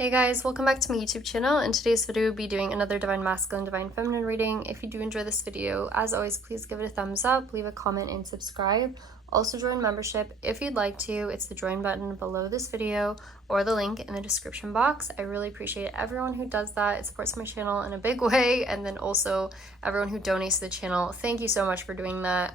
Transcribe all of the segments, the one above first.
Hey guys, welcome back to my YouTube channel. In today's video, we'll be doing another Divine Masculine, Divine Feminine reading. If you do enjoy this video, as always, please give it a thumbs up, leave a comment, and subscribe. Also join membership if you'd like to. It's the join button below this video or the link in the description box. I really appreciate everyone who does that. It supports my channel in a big way, and then also everyone who donates to the channel. Thank you so much for doing that.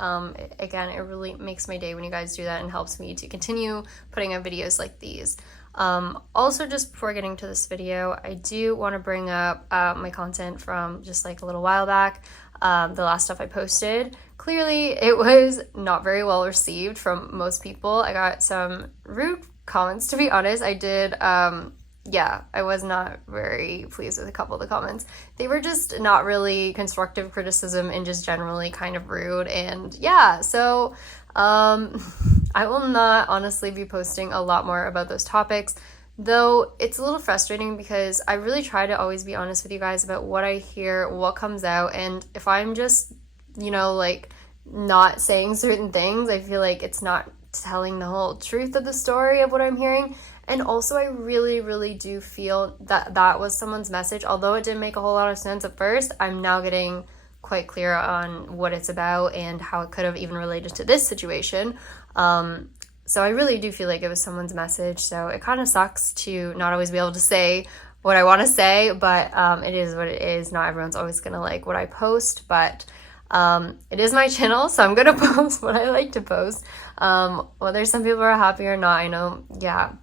Again, it really makes my day when you guys do that and helps me to continue putting out videos like these. Also, just before getting to this video, I do want to bring up my content from just like a little while back. The last stuff I posted, clearly it was not very well received from most people. I got some rude comments, to be honest. I did, yeah, I was not very pleased with a couple of the comments. They were just not really constructive criticism and just generally kind of rude. And yeah, so I will not honestly be posting a lot more about those topics, though it's a little frustrating because I really try to always be honest with you guys about what I hear, what comes out, and if I'm just, you know, like not saying certain things, I feel like it's not telling the whole truth of the story of what I'm hearing. And also I really do feel that that was someone's message. Although it didn't make a whole lot of sense at first, I'm now getting quite clear on what it's about and how it could have even related to this situation. So I really do feel like it was someone's message. So it kind of sucks to not always be able to say what I want to say, but it is what it is. Not everyone's always gonna like what I post, but it is my channel, so I'm gonna post what I like to post. Whether some people are happy or not, I know, yeah,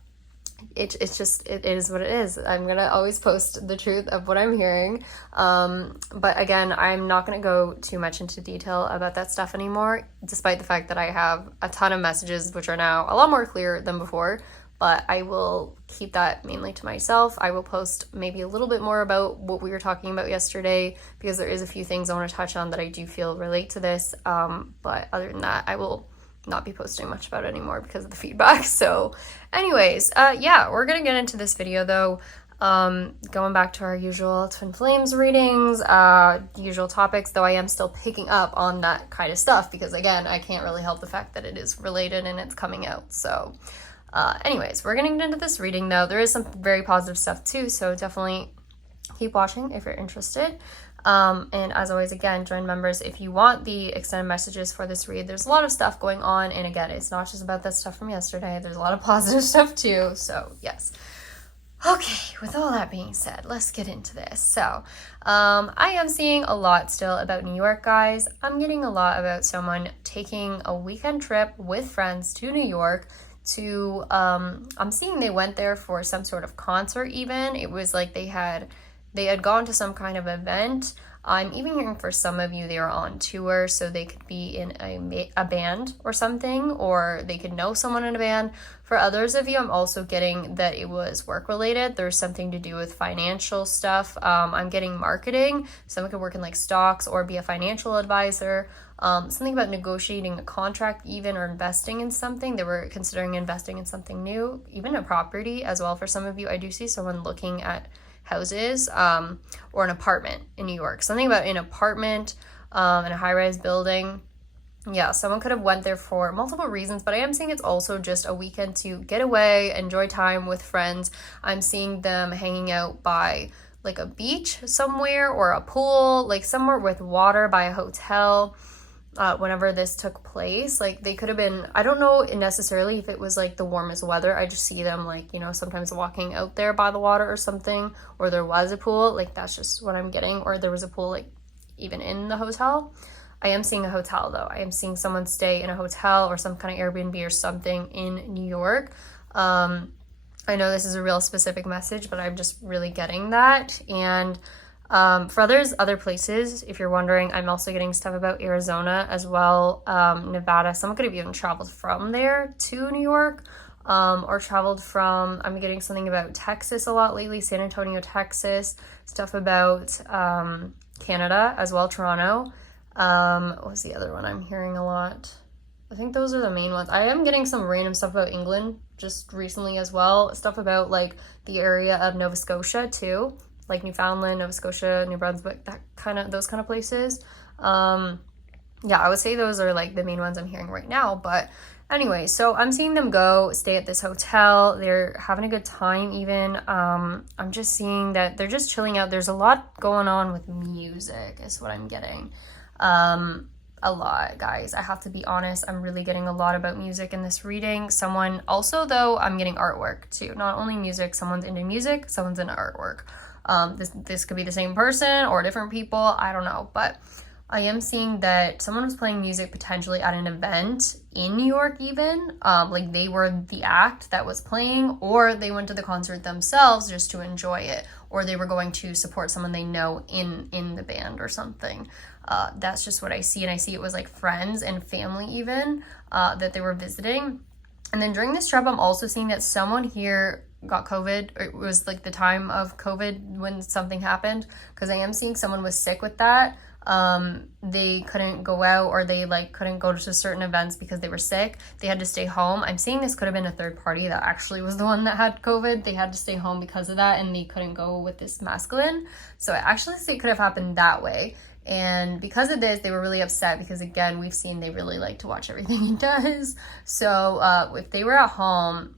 it's just, it is what it is. I'm gonna always post the truth of what I'm hearing. But again, I'm not gonna go too much into detail about that stuff anymore, despite the fact that I have a ton of messages which are now a lot more clear than before. But I will keep that mainly to myself. I will post maybe a little bit more about what we were talking about yesterday, because there is a few things I want to touch on that I do feel relate to this. But other than that, I will not be posting much about it anymore because of the feedback. So anyways, yeah, we're gonna get into this video though. Going back to our usual twin flames readings, usual topics, though I am still picking up on that kind of stuff because again, I can't really help the fact that it is related and it's coming out. So anyways, we're gonna get into this reading though. There is some very positive stuff too, so definitely keep watching if you're interested. And as always, again, join members if you want the extended messages for this read. There's a lot of stuff going on, and again, it's not just about that stuff from yesterday. There's a lot of positive stuff too, so yes. Okay, with all that being said, let's get into this. So, I am seeing a lot still about New York, guys. I'm getting a lot about someone taking a weekend trip with friends to New York to, I'm seeing they went there for some sort of concert even. It was like they had gone to some kind of event. I'm even hearing for some of you they are on tour, so they could be in a band or something, or they could know someone in a band. For others of you, I'm also getting that it was work related. There's something to do with financial stuff. I'm getting marketing. Someone could work in like stocks or be a financial advisor. Something about negotiating a contract even, or investing in something. They were considering investing in something new, even a property as well. For some of you, I do see someone looking at houses or an apartment in New York. Something about an apartment in a high-rise building. Yeah, someone could have went there for multiple reasons, but I am seeing it's also just a weekend to get away, enjoy time with friends. I'm seeing them hanging out by like a beach somewhere or a pool, like somewhere with water, by a hotel. Whenever this took place, like they could have been, I don't know necessarily if it was like the warmest weather. I just see them like, you know, sometimes walking out there by the water or something, or there was a pool, like that's just what I'm getting, or there was a pool like even in the hotel. I am seeing a hotel though. I am seeing someone stay in a hotel or some kind of Airbnb or something in New York. I know this is a real specific message, but I'm just really getting that. And for other places, if you're wondering, I'm also getting stuff about Arizona as well, Nevada. Someone could have even traveled from there to New York, or traveled from, I'm getting something about Texas a lot lately, San Antonio, Texas, stuff about Canada as well, Toronto. What was the other one I'm hearing a lot? I think those are the main ones. I am getting some random stuff about England just recently as well, stuff about like the area of Nova Scotia too, like Newfoundland, Nova Scotia, New Brunswick, those kind of places. Yeah, I would say those are like the main ones I'm hearing right now. But Anyway, so I'm seeing them go stay at this hotel. They're having a good time even. I'm just seeing that they're just chilling out. There's a lot going on with music is what I'm getting. A lot, guys. I have to be honest. I'm really getting a lot about music in this reading. Someone also, though, I'm getting artwork too. Not only music, someone's into music, someone's into artwork. This could be the same person or different people. I don't know, but I am seeing that someone was playing music potentially at an event in New York even. Like they were the act that was playing, or they went to the concert themselves just to enjoy it, or they were going to support someone they know in the band or something. That's just what I see, and I see it was like friends and family even that they were visiting. And then during this trip, I'm also seeing that someone here got COVID, or it was like the time of COVID when something happened, because I am seeing someone was sick with that. They couldn't go out, or they like couldn't go to certain events because they were sick. They had to stay home. I'm seeing this could have been a third party that actually was the one that had COVID. They had to stay home because of that, and they couldn't go with this masculine. So I actually see it could have happened that way. And because of this, they were really upset because, again, we've seen they really like to watch everything he does. So if they were at home,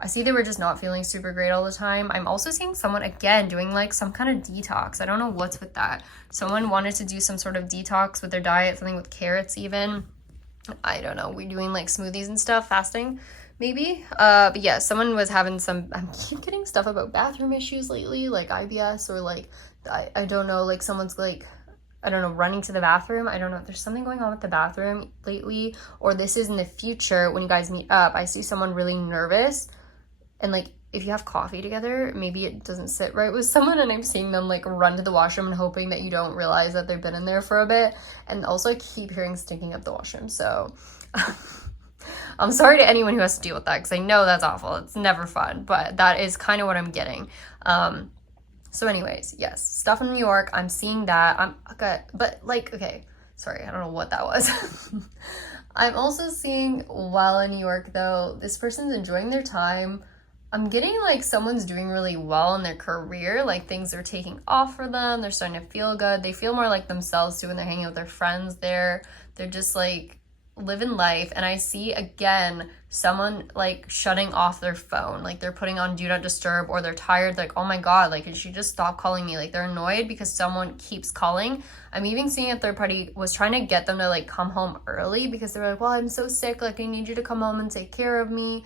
I see they were just not feeling super great all the time. I'm also seeing someone, again, doing like some kind of detox. I don't know what's with that. Someone wanted to do some sort of detox with their diet, something with carrots even. I don't know. We're doing like smoothies and stuff, fasting maybe. But yeah, someone was having some, I keep getting stuff about bathroom issues lately, like IBS, or like, I don't know, like someone's like, I don't know, running to the bathroom. I don't know if there's something going on with the bathroom lately, or this is in the future when you guys meet up. I see someone really nervous, and like if you have coffee together, maybe it doesn't sit right with someone, and I'm seeing them like run to the washroom and hoping that you don't realize that they've been in there for a bit. And also I keep hearing stinking up the washroom, so I'm sorry to anyone who has to deal with that, because I know that's awful. It's never fun, but that is kind of what I'm getting. So anyways, yes, stuff in New York, I'm seeing that. I'm okay, but like, okay, sorry, I don't know what that was. I'm also seeing, while in New York though, this person's enjoying their time. I'm getting like someone's doing really well in their career, like things are taking off for them. They're starting to feel good. They feel more like themselves too when they're hanging out with their friends there. They're just like living life. And I see again someone like shutting off their phone, like they're putting on do not disturb, or they're tired, like, oh my god, like, can she just stop calling me? Like they're annoyed because someone keeps calling. I'm even seeing a third party was trying to get them to like come home early because they're like, well, I'm so sick, like I need you to come home and take care of me,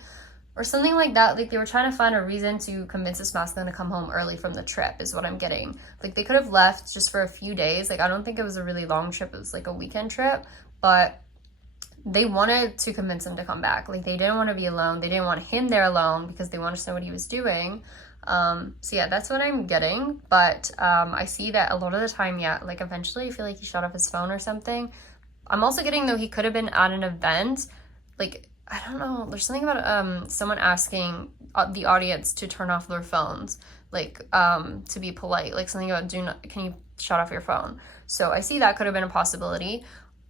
or something like that. Like they were trying to find a reason to convince this masculine to come home early from the trip is what I'm getting. Like they could have left just for a few days. Like I don't think it was a really long trip, it was like a weekend trip, but they wanted to convince him to come back. Like they didn't want to be alone. They didn't want him there alone because they wanted to know what he was doing. So yeah, that's what I'm getting. But I see that a lot of the time, yeah, like eventually I feel like he shut off his phone or something. I'm also getting, though, he could have been at an event. Like, I don't know, there's something about someone asking the audience to turn off their phones, like to be polite, like something about can you shut off your phone? So I see that could have been a possibility.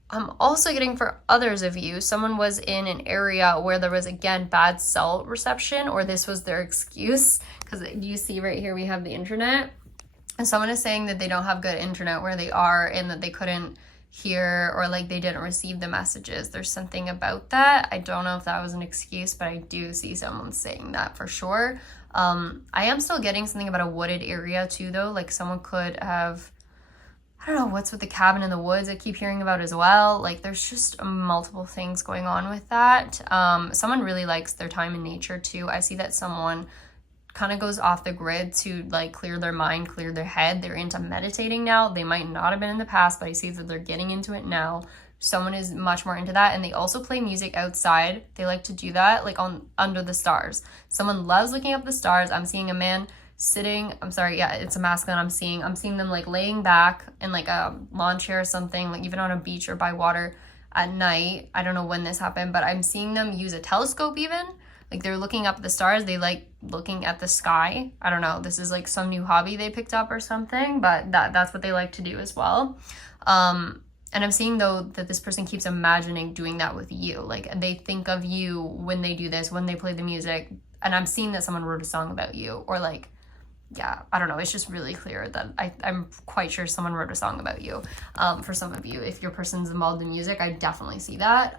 I'm also getting, for others of you, someone was in an area where there was, again, bad cell reception, or this was their excuse, because you see right here we have the internet, and someone is saying that they don't have good internet where they are, and that they couldn't hear, or like they didn't receive the messages. There's something about that. I don't know if that was an excuse, but I do see someone saying that for sure. I am still getting something about a wooded area too, though. Like someone could have, I don't know what's with the cabin in the woods I keep hearing about as well. Like there's just multiple things going on with that. Someone really likes their time in nature too. I see that someone kind of goes off the grid to like clear their mind, clear their head. They're into meditating now. They might not have been in the past, but I see that they're getting into it now. Someone is much more into that, and they also play music outside. They like to do that, like under the stars. Someone loves looking up the stars. I'm seeing a man sitting, I'm sorry, yeah, it's a masculine. I'm seeing them like laying back in like a lawn chair or something, like even on a beach or by water at night. I don't know when this happened, but I'm seeing them use a telescope even. Like they're looking up at the stars. They like looking at the sky. I don't know. This is like some new hobby they picked up or something, but that's what they like to do as well. And I'm seeing, though, that this person keeps imagining doing that with you. Like they think of you when they do this, when they play the music. And I'm seeing that someone wrote a song about you, or like, yeah, I don't know. It's just really clear that I'm quite sure someone wrote a song about you. For some of you, if your person's involved in music, I definitely see that.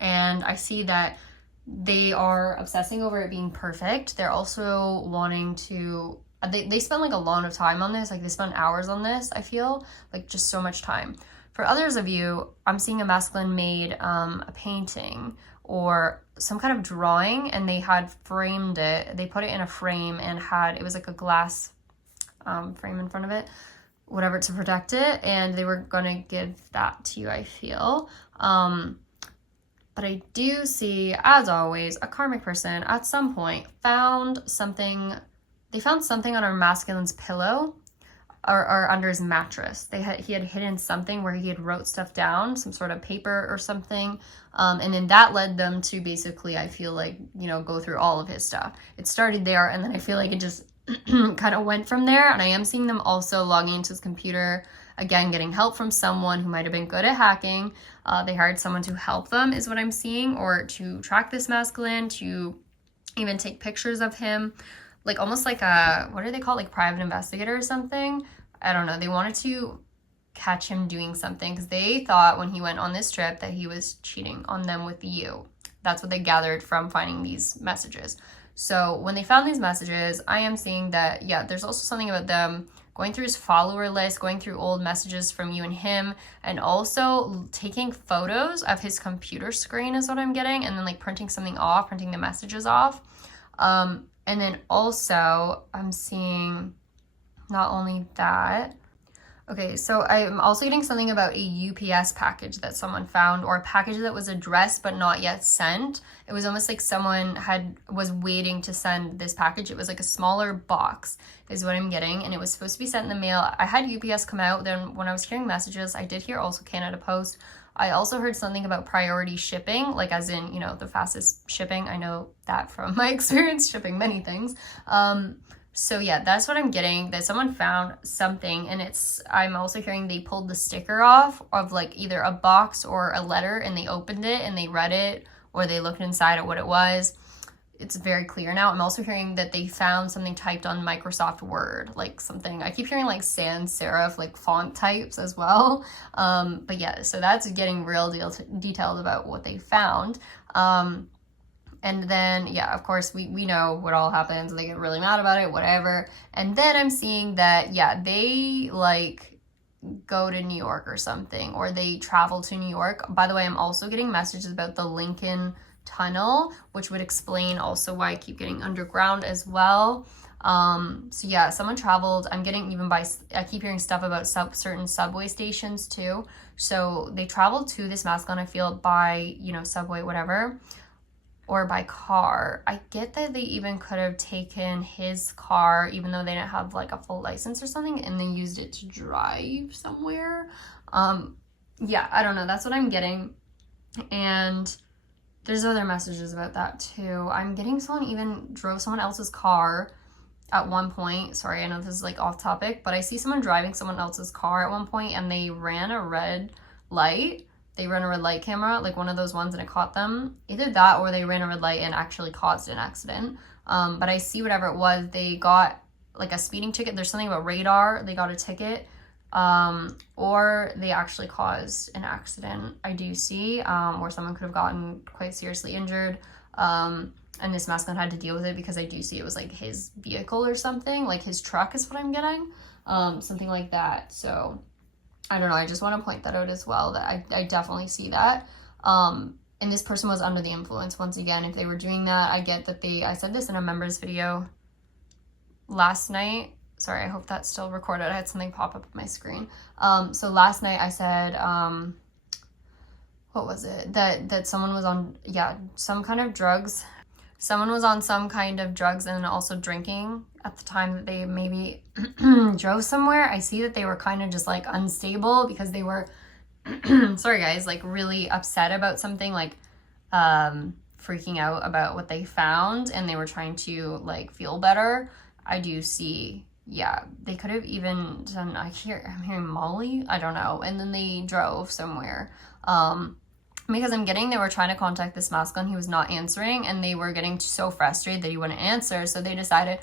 And I see that they are obsessing over it being perfect. They're also wanting to, they spend like a lot of time on this. Like they spend hours on this, I feel like just so much time. For others of you, I'm seeing a masculine made a painting or some kind of drawing, and they had framed it. They put it in a frame and had, it was like a glass frame in front of it, whatever, to protect it. And they were gonna give that to you, I feel. But I do see, as always, a karmic person at some point found something. They found something on our masculine's pillow or under his mattress. He had hidden something where he had wrote stuff down, some sort of paper or something. And then that led them to basically, I feel like, you know, go through all of his stuff. It started there, and then I feel like it just kind of went from there. And I am seeing them also logging into his computer, again, getting help from someone who might have been good at hacking. They hired someone to help them, is what I'm seeing, or to track this masculine, to even take pictures of him, like almost like a, what are they called, like private investigator or something? I don't know. They wanted to catch him doing something because they thought when he went on this trip that he was cheating on them with you. That's what they gathered from finding these messages. So when they found these messages, I am seeing that, yeah, there's also something about them going through his follower list, going through old messages from you and him, and also taking photos of his computer screen is what I'm getting, and then like printing something off, printing the messages off. And then also I'm seeing not only that, okay, so I'm also getting something about a UPS package that someone found, or a package that was addressed but not yet sent. It was almost like someone was waiting to send this package. It was like a smaller box is what I'm getting, and it was supposed to be sent in the mail. I had UPS come out. Then when I was hearing messages, I did hear also Canada Post. I also heard something about priority shipping, like as in, you know, the fastest shipping. I know that from my experience shipping many things. So yeah, that's what I'm getting, that someone found something, and I'm also hearing they pulled the sticker off of like either a box or a letter, and they opened it and they read it, or they looked inside at what it was. It's very clear now. I'm also hearing that they found something typed on Microsoft Word, like something, I keep hearing like sans serif, like font types as well. But yeah, so that's getting real detailed about what they found. And then, yeah, of course, we know what all happens. They get really mad about it, whatever. And then I'm seeing that, yeah, they, like, go to New York or something, or they travel to New York. By the way, I'm also getting messages about the Lincoln Tunnel, which would explain also why I keep getting underground as well. So, yeah, someone traveled. I'm getting I keep hearing stuff about certain subway stations, too. So they traveled to this masculine, I feel, by, you know, subway, whatever, or by car. I get that they even could have taken his car, even though they didn't have like a full license or something, and then used it to drive somewhere. Yeah, I don't know. That's what I'm getting. And there's other messages about that too. I'm getting someone even drove someone else's car at one point. Sorry, I know this is like off topic, but I see someone driving someone else's car at one point, and they ran a red light. They ran a red light camera, like one of those ones, and it caught them. Either that, or they ran a red light and actually caused an accident. But I see whatever it was, they got like a speeding ticket. There's something about radar. They got a ticket, or they actually caused an accident. I do see, where someone could have gotten quite seriously injured. And this masculine had to deal with it, because I do see it was like his vehicle or something, like his truck is what I'm getting, something like that. So I don't know, I just want to point that out as well, that I definitely see that. And this person was under the influence. Once again, if they were doing that, I get that I said this in a members video last night. Sorry, I hope that's still recorded. I had something pop up on my screen. So last night I said, what was it? That someone was on, yeah, some kind of drugs. Someone was on some kind of drugs and also drinking at the time that they maybe drove somewhere. I see that they were kind of just like unstable, because they were, sorry guys, like really upset about something, like freaking out about what they found, and they were trying to like feel better. I do see, yeah, they could have even done, I'm hearing Molly, I don't know, and then they drove somewhere. Because I'm getting they were trying to contact this masculine, he was not answering, and they were getting so frustrated that he wouldn't answer, so they decided,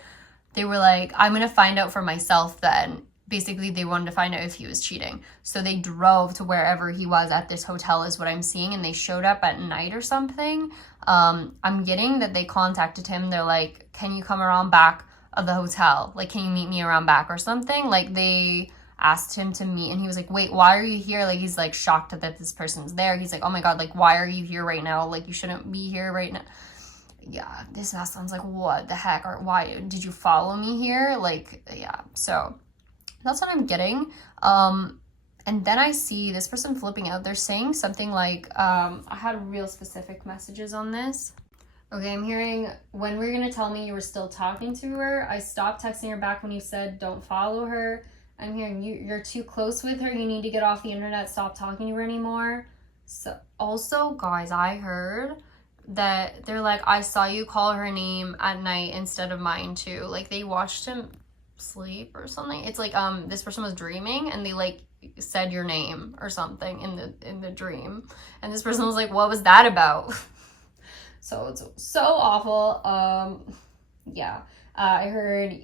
they were like, I'm gonna find out for myself then, basically they wanted to find out if he was cheating. So they drove to wherever he was at this hotel is what I'm seeing, and they showed up at night or something. I'm getting that they contacted him. They're like, can you come around back of the hotel? Like, can you meet me around back or something? Like, they asked him to meet, and he was like, wait, why are you here? Like, he's like shocked that this person's there. He's like, oh my God, like, why are you here right now? Like, you shouldn't be here right now. Yeah, this masculine's like, what the heck? Or why did you follow me here? Like, yeah, so that's what I'm getting. And then I see this person flipping out. They're saying something like, I had real specific messages on this. Okay, I'm hearing, when were you gonna tell me you were still talking to her? I stopped texting her back when you said don't follow her. I'm hearing you're too close with her. You need to get off the internet. Stop talking to her anymore. So also, guys, I heard that they're like, I saw you call her name at night instead of mine too. Like, they watched him sleep or something. It's like this person was dreaming and they like said your name or something in the dream, and this person was like, what was that about? So it's so awful. Yeah, I heard,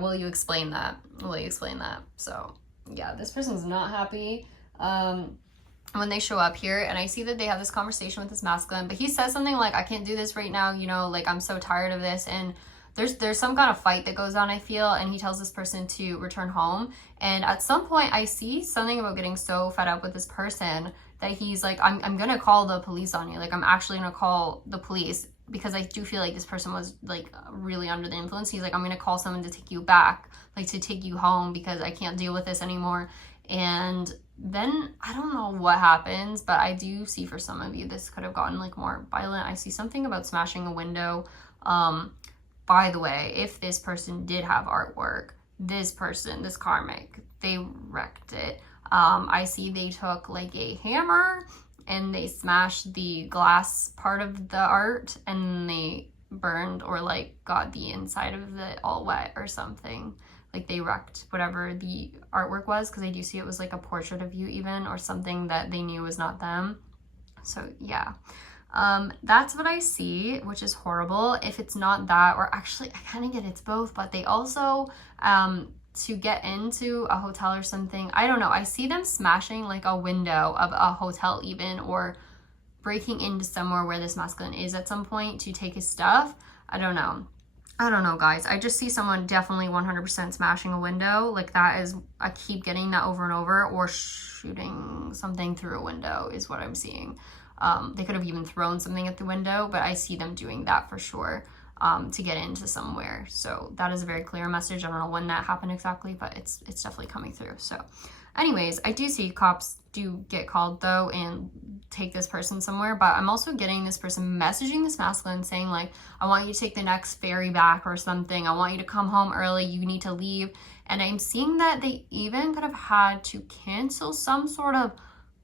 will you explain that? Will you explain that? So yeah, this person's not happy when they show up here, and I see that they have this conversation with this masculine, but he says something like, I can't do this right now, you know, like, I'm so tired of this, and there's some kind of fight that goes on, I feel, and he tells this person to return home. And at some point I see something about getting so fed up with this person that he's like, I'm gonna call the police on you. Like, I'm actually gonna call the police, because I do feel like this person was like really under the influence. He's like, I'm gonna call someone to take you back, like to take you home, because I can't deal with this anymore. And then I don't know what happens, but I do see for some of you this could have gotten like more violent. I see something about smashing a window. By the way, if this person did have artwork, this person, this Karmic, they wrecked it. I see they took like a hammer and they smashed the glass part of the art, and they burned or like got the inside of it all wet or something. Like, they wrecked whatever the artwork was, because I do see it was like a portrait of you even, or something that they knew was not them. So yeah. That's what I see, which is horrible. If it's not that, or actually I kind of get it's both, but they also, to get into a hotel or something, I don't know, I see them smashing like a window of a hotel even, or breaking into somewhere where this masculine is at some point to take his stuff. I don't know, guys. I just see someone definitely 100% smashing a window. Like, that is, I keep getting that over and over, or shooting something through a window is what I'm seeing. They could have even thrown something at the window, but I see them doing that for sure, to get into somewhere. So that is a very clear message. I don't know when that happened exactly, but it's definitely coming through. So anyways, I do see cops do get called though and take this person somewhere, but I'm also getting this person messaging this masculine saying like, I want you to take the next ferry back or something. I want you to come home early. You need to leave. And I'm seeing that they even could have had to cancel some sort of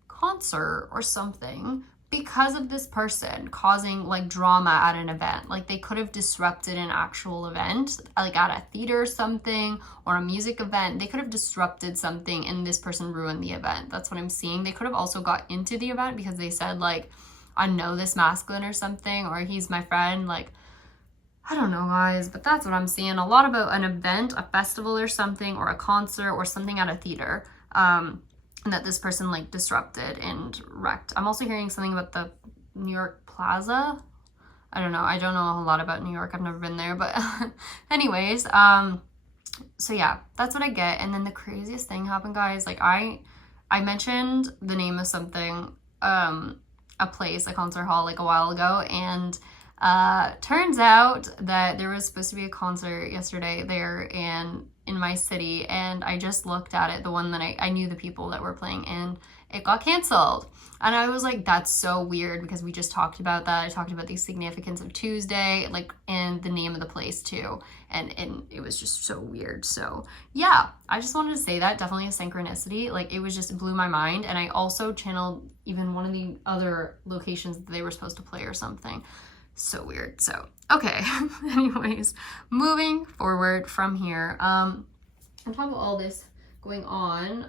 concert or something because of this person causing like drama at an event. Like, they could have disrupted an actual event, like at a theater or something, or a music event. They could have disrupted something and this person ruined the event. That's what I'm seeing. They could have also got into the event because they said like, I know this masculine or something, or he's my friend. Like, I don't know, guys, but that's what I'm seeing. A lot about an event, a festival or something, or a concert or something at a theater. And that this person like disrupted and wrecked. I'm also hearing something about the New York Plaza. I don't know. I don't know a lot about New York. I've never been there, but anyways, so yeah, that's what I get. And then the craziest thing happened, guys. Like, I mentioned the name of something, a place, a concert hall, like a while ago, and turns out that there was supposed to be a concert yesterday there and in my city, and I just looked at it, the one that I knew the people that were playing, and it got canceled. And I was like, that's so weird, because we just talked about that. I talked about the significance of Tuesday, like, and the name of the place too, and it was just so weird. So yeah, I just wanted to say that, definitely a synchronicity. Like, it was just blew my mind. And I also channeled even one of the other locations that they were supposed to play or something. So weird. So okay. Anyways, moving forward from here, on top of all this going on,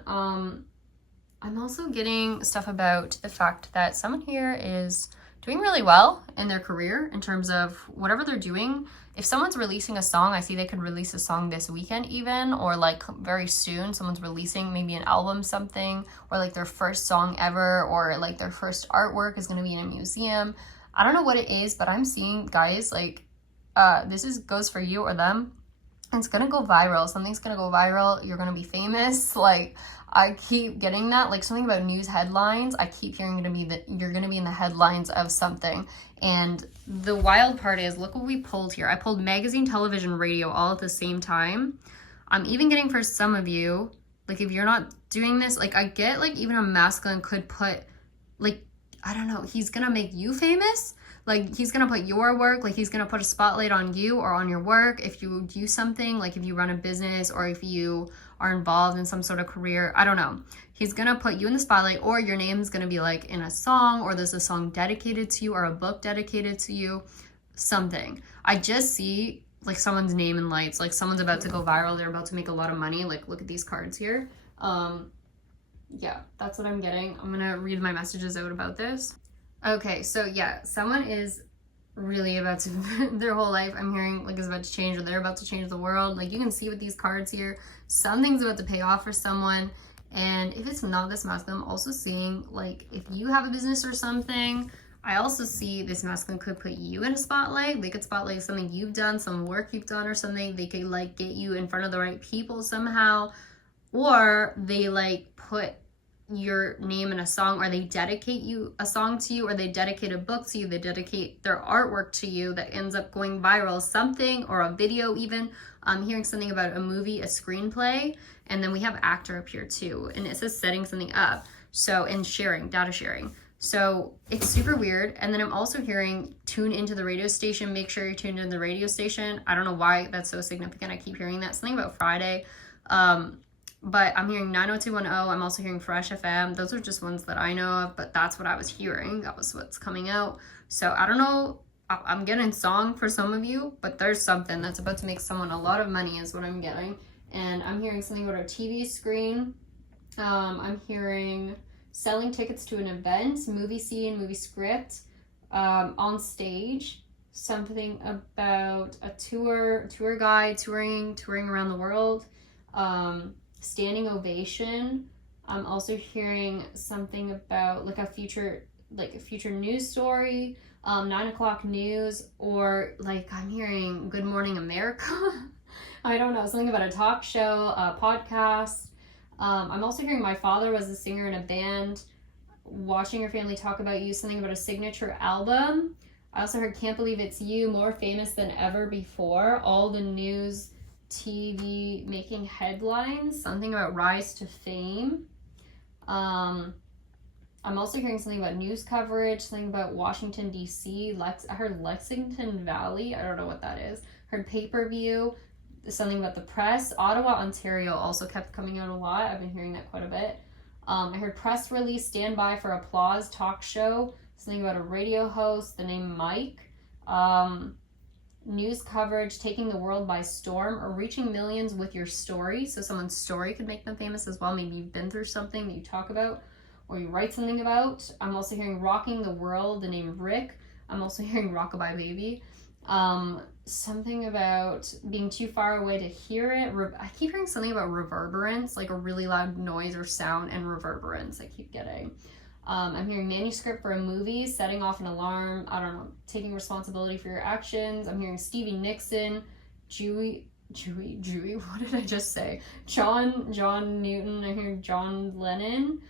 I'm also getting stuff about the fact that someone here is doing really well in their career in terms of whatever they're doing. if someone's releasing a song, I see they could release a song this weekend even, or like very soon someone's releasing maybe an album, something, or like their first song ever, or like their first artwork is going to be in a museum. I don't know what it is, but I'm seeing, guys, like goes for you or them. It's gonna go viral. Something's gonna go viral. You're gonna be famous. Like, I keep getting that, like something about news headlines. I keep hearing you're gonna be in the headlines of something. And the wild part is, look what we pulled here. I pulled magazine, television, radio all at the same time. I'm even getting for some of you, like if you're not doing this, like I get like even a masculine could put, like, I don't know, he's gonna make you famous. Like, he's gonna put your work, like he's gonna put a spotlight on you or on your work if you do something, like if you run a business or if you are involved in some sort of career, I don't know. He's gonna put you in the spotlight, or your name's gonna be like in a song, or there's a song dedicated to you or a book dedicated to you, something. I just see like someone's name in lights, like someone's about to go viral, they're about to make a lot of money. Like, look at these cards here. Yeah, that's what I'm getting. I'm gonna read my messages out about this. Okay, so yeah, someone is really about to, their whole life, I'm hearing, like, is about to change, or they're about to change the world. Like, you can see with these cards here, something's about to pay off for someone. And if it's not this masculine, I'm also seeing, like, if you have a business or something, I also see this masculine could put you in a spotlight. They could spotlight something you've done, some work you've done or something. They could, like, get you in front of the right people somehow. Or they, like, put your name in a song, or they dedicate you a song to you, or they dedicate a book to you, they dedicate their artwork to you that ends up going viral, something, or a video even. I'm hearing something about a movie, a screenplay, and then we have actor up here too, and it says setting something up, so, and sharing, data sharing. So it's super weird. And then I'm also hearing tune into the radio station, make sure you're tuned into the radio station. I don't know why that's so significant. I keep hearing that, something about Friday. But I'm hearing 90210. I'm also hearing Fresh FM. Those are just ones that I know of, but that's what I was hearing. That was what's coming out. So I don't know. I'm getting song for some of you, but there's something that's about to make someone a lot of money is what I'm getting. And I'm hearing something about a TV screen. I'm hearing selling tickets to an event, movie scene, movie script, on stage. Something about a tour guide, touring around the world. Standing ovation. I'm also hearing something about like a future news story, 9 o'clock news, or like I'm hearing Good Morning America. I don't know, something about a talk show, a podcast. I'm also hearing my father was a singer in a band, watching your family talk about you, something about a signature album. I also heard Can't Believe It's You, more famous than ever before, all the news, TV making headlines, something about rise to fame. I'm also hearing something about news coverage, something about Washington, D.C. I heard Lexington Valley. I don't know what that is. Heard pay-per-view, something about the press. Ottawa, Ontario also kept coming out a lot. I've been hearing that quite a bit. I heard press release, stand by for applause, talk show, something about a radio host, the name Mike. News coverage, taking the world by storm, or reaching millions with your story. So someone's story could make them famous as well. Maybe you've been through something that you talk about or you write something about. I'm also hearing rocking the world, the name Rick. I'm also hearing Rockabye Baby. Something about being too far away to hear it. I keep hearing something about reverberance, like a really loud noise or sound, and reverberance I keep getting. I'm hearing manuscript for a movie, setting off an alarm, I don't know, taking responsibility for your actions. I'm hearing Stevie Nicks,on Jewy, what did I just say? John Newton, I hear John Lennon.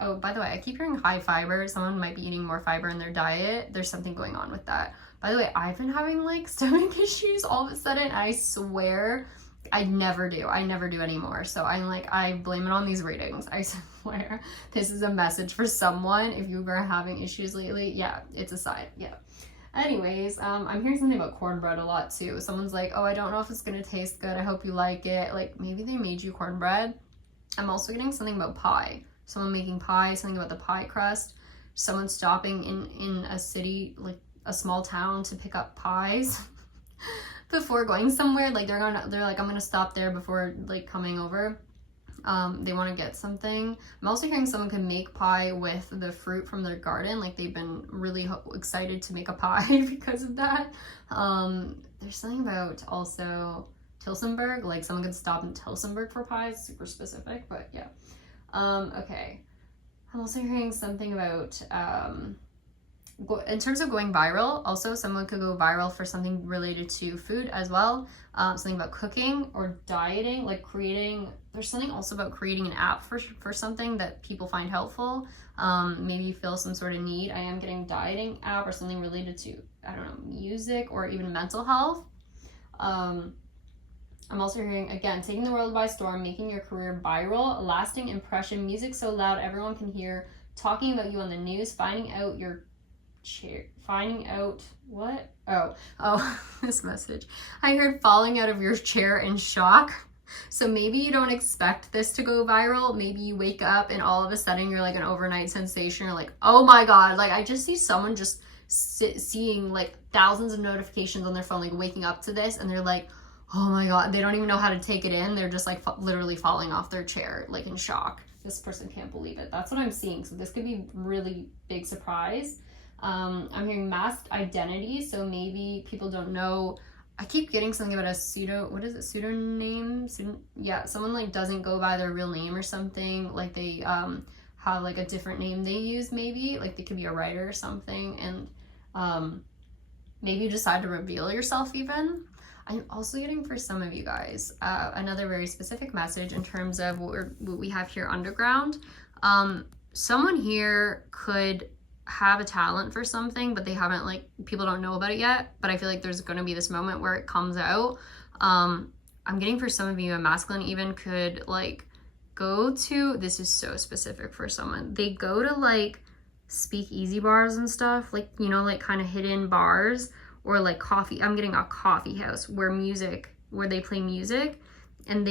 Oh, by the way, I keep hearing high fiber. Someone might be eating more fiber in their diet. There's something going on with that. By the way, I've been having like stomach issues all of a sudden. I swear I never do anymore. So I blame it on these readings. I swear this is a message for someone. If you were having issues lately, yeah, it's a sign. Yeah. Anyways, I'm hearing something about cornbread a lot too. Someone's like, oh, I don't know if it's gonna taste good. I hope you like it. Like maybe they made you cornbread. I'm also getting something about pie. Someone making pie, something about the pie crust. Someone stopping in a city, like a small town, to pick up pies before going somewhere. Like they're like, I'm gonna stop there before like coming over. They want to get something. I'm also hearing someone can make pie with the fruit from their garden. Like they've been really excited to make a pie because of that. There's something about also Tilsonburg, like someone could stop in Tilsonburg for pies, super specific, but yeah. Okay. I'm also hearing something about, in terms of going viral, also someone could go viral for something related to food as well. Something about cooking or dieting, like creating, there's something also about creating an app for something that people find helpful. Maybe you feel some sort of need. I am getting dieting app or something related to, I don't know, music or even mental health. I'm also hearing, again, taking the world by storm, making your career viral, a lasting impression, music so loud everyone can hear, talking about you on the news, finding out what? Oh, this message. I heard falling out of your chair in shock. So maybe you don't expect this to go viral. Maybe you wake up and all of a sudden you're like an overnight sensation. You're like, oh my God, like I just see someone just seeing like thousands of notifications on their phone, like waking up to this, and they're like, oh my God, they don't even know how to take it in. They're just like literally falling off their chair, like in shock. This person can't believe it. That's what I'm seeing. So this could be really big surprise. I'm hearing masked identity. So maybe people don't know. I keep getting something about a pseudonym? Yeah, someone like doesn't go by their real name or something. Like they have like a different name they use maybe. Like they could be a writer or something. And maybe you decide to reveal yourself even. I'm also getting for some of you guys another very specific message in terms of what we have here underground. Someone here could have a talent for something, but they haven't, like, people don't know about it yet, but I feel like there's going to be this moment where it comes out. I'm getting for some of you, a masculine even could like go to, this is so specific for someone, they go to like speakeasy bars and stuff, like, you know, like kind of hidden bars, or like coffee, I'm getting a coffee house where they play music, and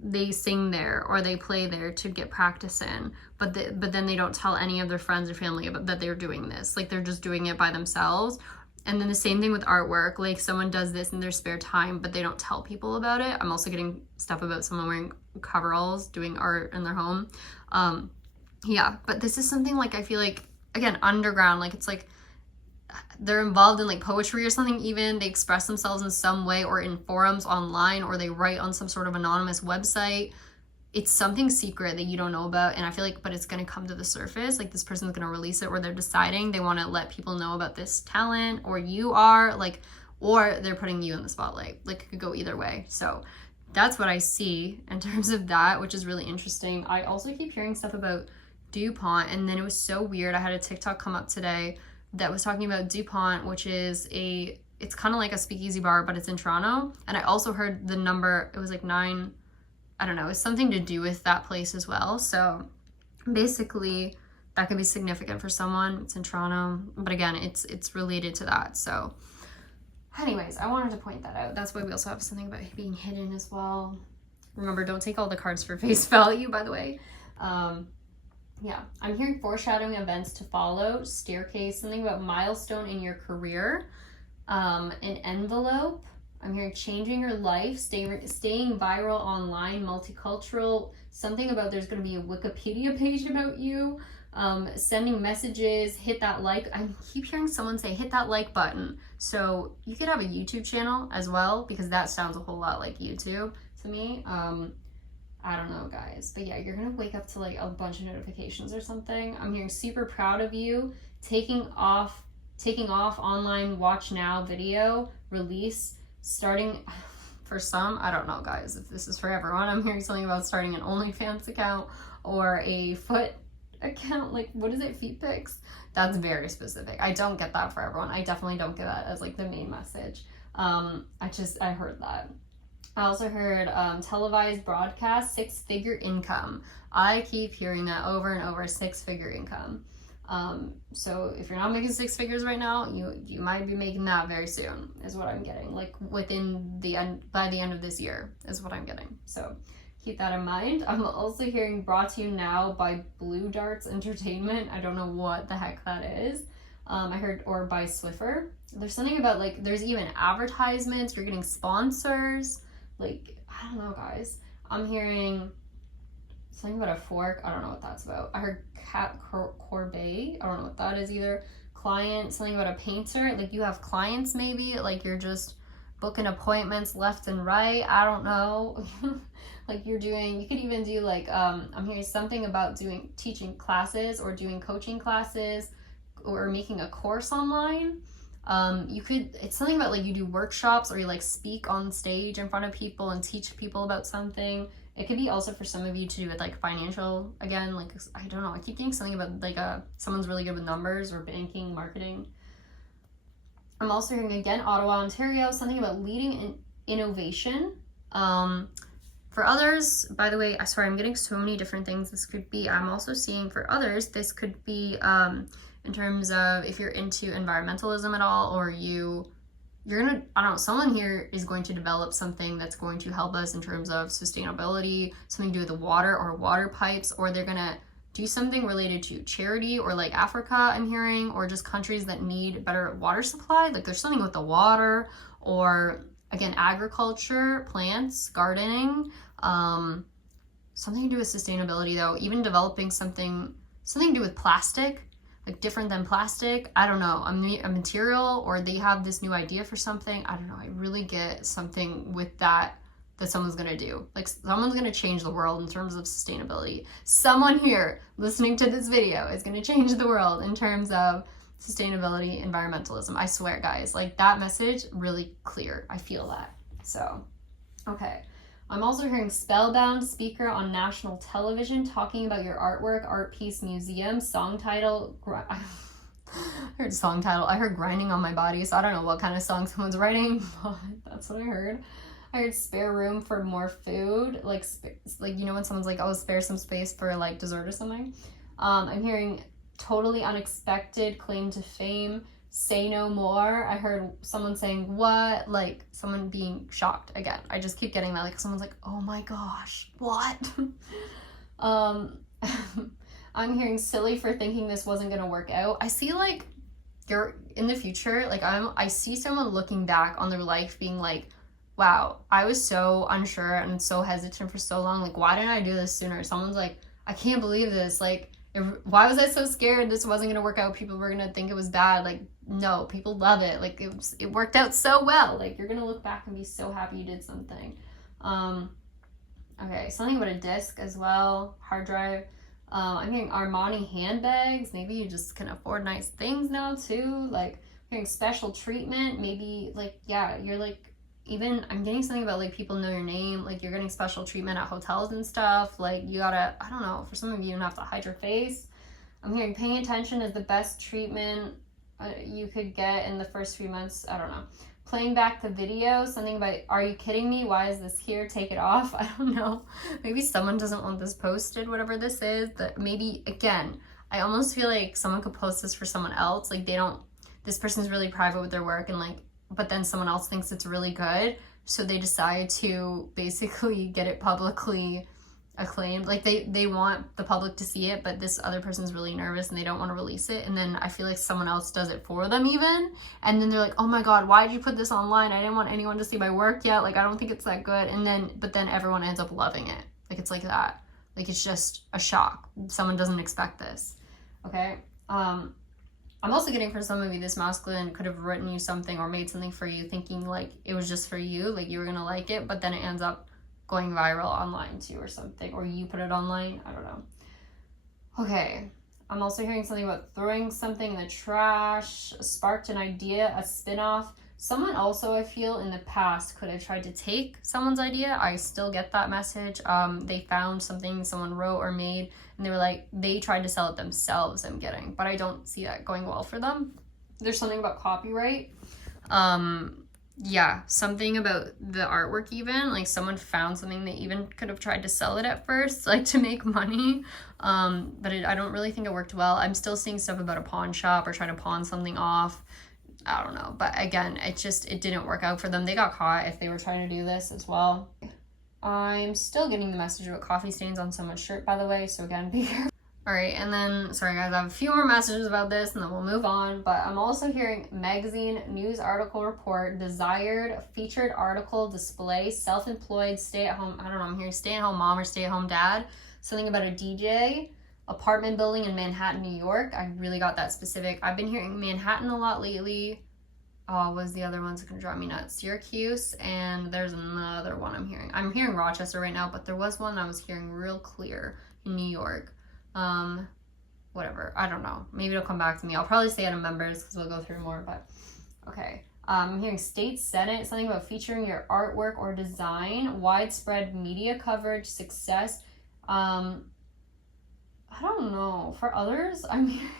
they sing there or they play there to get practice in, but then they don't tell any of their friends or family about that they're doing this, like they're just doing it by themselves. And then the same thing with artwork, like someone does this in their spare time but they don't tell people about it. I'm also getting stuff about someone wearing coveralls doing art in their home. Yeah, but this is something like I feel like, again, underground, like it's like they're involved in like poetry or something, even they express themselves in some way, or in forums online, or they write on some sort of anonymous website. It's something secret that you don't know about, and I feel like, but it's going to come to the surface, like this person's going to release it, or they're deciding they want to let people know about this talent, or you are like, or they're putting you in the spotlight. Like it could go either way. So that's what I see in terms of that, which is really interesting. I also keep hearing stuff about DuPont, and then it was so weird, I had a TikTok come up today that was talking about DuPont, which is it's kind of like a speakeasy bar, but it's in Toronto. And I also heard the number, it was like 9, I don't know, it's something to do with that place as well. So basically that could be significant for someone. It's in Toronto, but again, it's related to that. So anyways, I wanted to point that out. That's why we also have something about being hidden as well. Remember, don't take all the cards for face value, by the way. Yeah, I'm hearing foreshadowing events to follow, staircase, something about milestone in your career, an envelope. I'm hearing changing your life, staying viral online, multicultural, something about there's going to be a Wikipedia page about you, sending messages, hit that like. I keep hearing someone say hit that like button. So you could have a YouTube channel as well, because that sounds a whole lot like YouTube to me. I don't know, guys, but yeah, you're gonna wake up to like a bunch of notifications or something. I'm hearing super proud of you, taking off online watch now video release, starting for some, I don't know, guys, if this is for everyone. I'm hearing something about starting an OnlyFans account or a foot account, like what is it, feet pics? That's very specific. I don't get that for everyone. I definitely don't get that as like the main message. I heard that. I also heard televised broadcast, 6-figure income. I keep hearing that over and over, 6-figure income. So if you're not making 6 figures right now, you might be making that very soon, is what I'm getting. Like by the end of this year is what I'm getting. So keep that in mind. I'm also hearing brought to you now by Blue Darts Entertainment. I don't know what the heck that is. I heard, or by Swiffer. There's something about like, there's even advertisements, you're getting sponsors. Like, I don't know, guys. I'm hearing something about a fork. I don't know what that's about. I heard cat corbeille. I don't know what that is either. Client, something about a painter. Like, you have clients maybe. Like, you're just booking appointments left and right. I don't know. Like you could even do like, I'm hearing something about teaching classes or doing coaching classes or making a course online. It's something about like you do workshops or you like speak on stage in front of people and teach people about something. It could be also for some of you to do with like financial, again, like, I don't know, I keep getting something about like someone's really good with numbers or banking, marketing. I'm also hearing again, Ottawa, Ontario, something about leading in innovation. For others, by the way, sorry, I'm getting so many different things this could be. I'm also seeing for others, this could be in terms of if you're into environmentalism at all, or you're gonna, I don't know, someone here is going to develop something that's going to help us in terms of sustainability, something to do with the water or water pipes, or they're gonna do something related to charity or like Africa, I'm hearing, or just countries that need better water supply. Like there's something with the water, or again, agriculture, plants, gardening, something to do with sustainability though, even developing something to do with plastic, like different than plastic. I don't know, a material, or they have this new idea for something. I don't know, I really get something with that someone's gonna do. Like someone's gonna change the world in terms of sustainability. Someone here listening to this video is gonna change the world in terms of sustainability, environmentalism. I swear, guys, like that message really clear. I feel that. So, okay. I'm also hearing spellbound, speaker on national television, talking about your artwork, art piece, museum, song title. I heard song title. I heard grinding on my body, so I don't know what kind of song someone's writing, but that's what I heard. I heard spare room for more food, like you know when someone's like, oh, spare some space for like dessert or something. I'm hearing totally unexpected, claim to fame, say no more. I heard someone saying what, like someone being shocked again. I just keep getting that, like someone's like, oh my gosh, what? I'm hearing silly for thinking this wasn't gonna work out. I see like you're in the future, like I see someone looking back on their life being like, wow, I was so unsure and so hesitant for so long. Like, why didn't I do this sooner? Someone's like, I can't believe this. Like, why was I so scared this wasn't going to work out? People were going to think it was bad. Like, no, people love it. Like, it worked out so well. Like, you're going to look back and be so happy you did something. Okay, something about a disc as well, hard drive. I'm hearing Armani handbags. Maybe you just can afford nice things now, too. Like, I'm hearing special treatment. Maybe, like, yeah, you're like, even I'm getting something about like people know your name, like you're getting special treatment at hotels and stuff. Like you gotta, I don't know, for some of you don't have to hide your face. I'm hearing paying attention is the best treatment you could get in the first few months. I don't know. Playing back the video, something about, are you kidding me? Why is this here? Take it off. I don't know. Maybe someone doesn't want this posted, whatever this is. That maybe, again, I almost feel like someone could post this for someone else. Like this person's really private with their work and like, but then someone else thinks it's really good, so they decide to basically get it publicly acclaimed. Like they want the public to see it, but this other person's really nervous and they don't want to release it, and then I feel like someone else does it for them even, and then they're like, oh my god, why did you put this online? I didn't want anyone to see my work yet, like I don't think it's that good. And but then everyone ends up loving it. Like it's like that. Like it's just a shock. Someone doesn't expect this. Okay. I'm also getting for some of you, this masculine could have written you something or made something for you thinking like it was just for you, like you were gonna like it, but then it ends up going viral online too or something, or you put it online, I don't know. Okay, I'm also hearing something about throwing something in the trash, sparked an idea, a spin-off. Someone also, I feel, in the past could have tried to take someone's idea. I still get that message. They found something someone wrote or made, and they were like, they tried to sell it themselves, I'm getting. But I don't see that going well for them. There's something about copyright. Yeah, something about the artwork even. Like, someone found something, they even could have tried to sell it at first, like, to make money. But I don't really think it worked well. I'm still seeing stuff about a pawn shop or trying to pawn something off. I don't know, but again, it didn't work out for them. They got caught if they were trying to do this as well. I'm still getting the message about coffee stains on someone's shirt, by the way, so again, be careful. All right, and then, sorry guys, I have a few more messages about this and then we'll move on, but I'm also hearing magazine, news article report, desired, featured article, display, self-employed, stay-at-home, I don't know, I'm hearing stay-at-home mom or stay-at-home dad, something about a DJ, apartment building in Manhattan, New York. I really got that specific. I've been hearing Manhattan a lot lately. Oh, was the other one's gonna drive me nuts? Syracuse, and there's another one I'm hearing. I'm hearing Rochester right now, but there was one I was hearing real clear in New York. Whatever, I don't know. Maybe it'll come back to me. I'll probably stay out of members because we'll go through more, but okay. I'm hearing state senate, something about featuring your artwork or design, widespread media coverage, success. I don't know. For others, I'm hearing...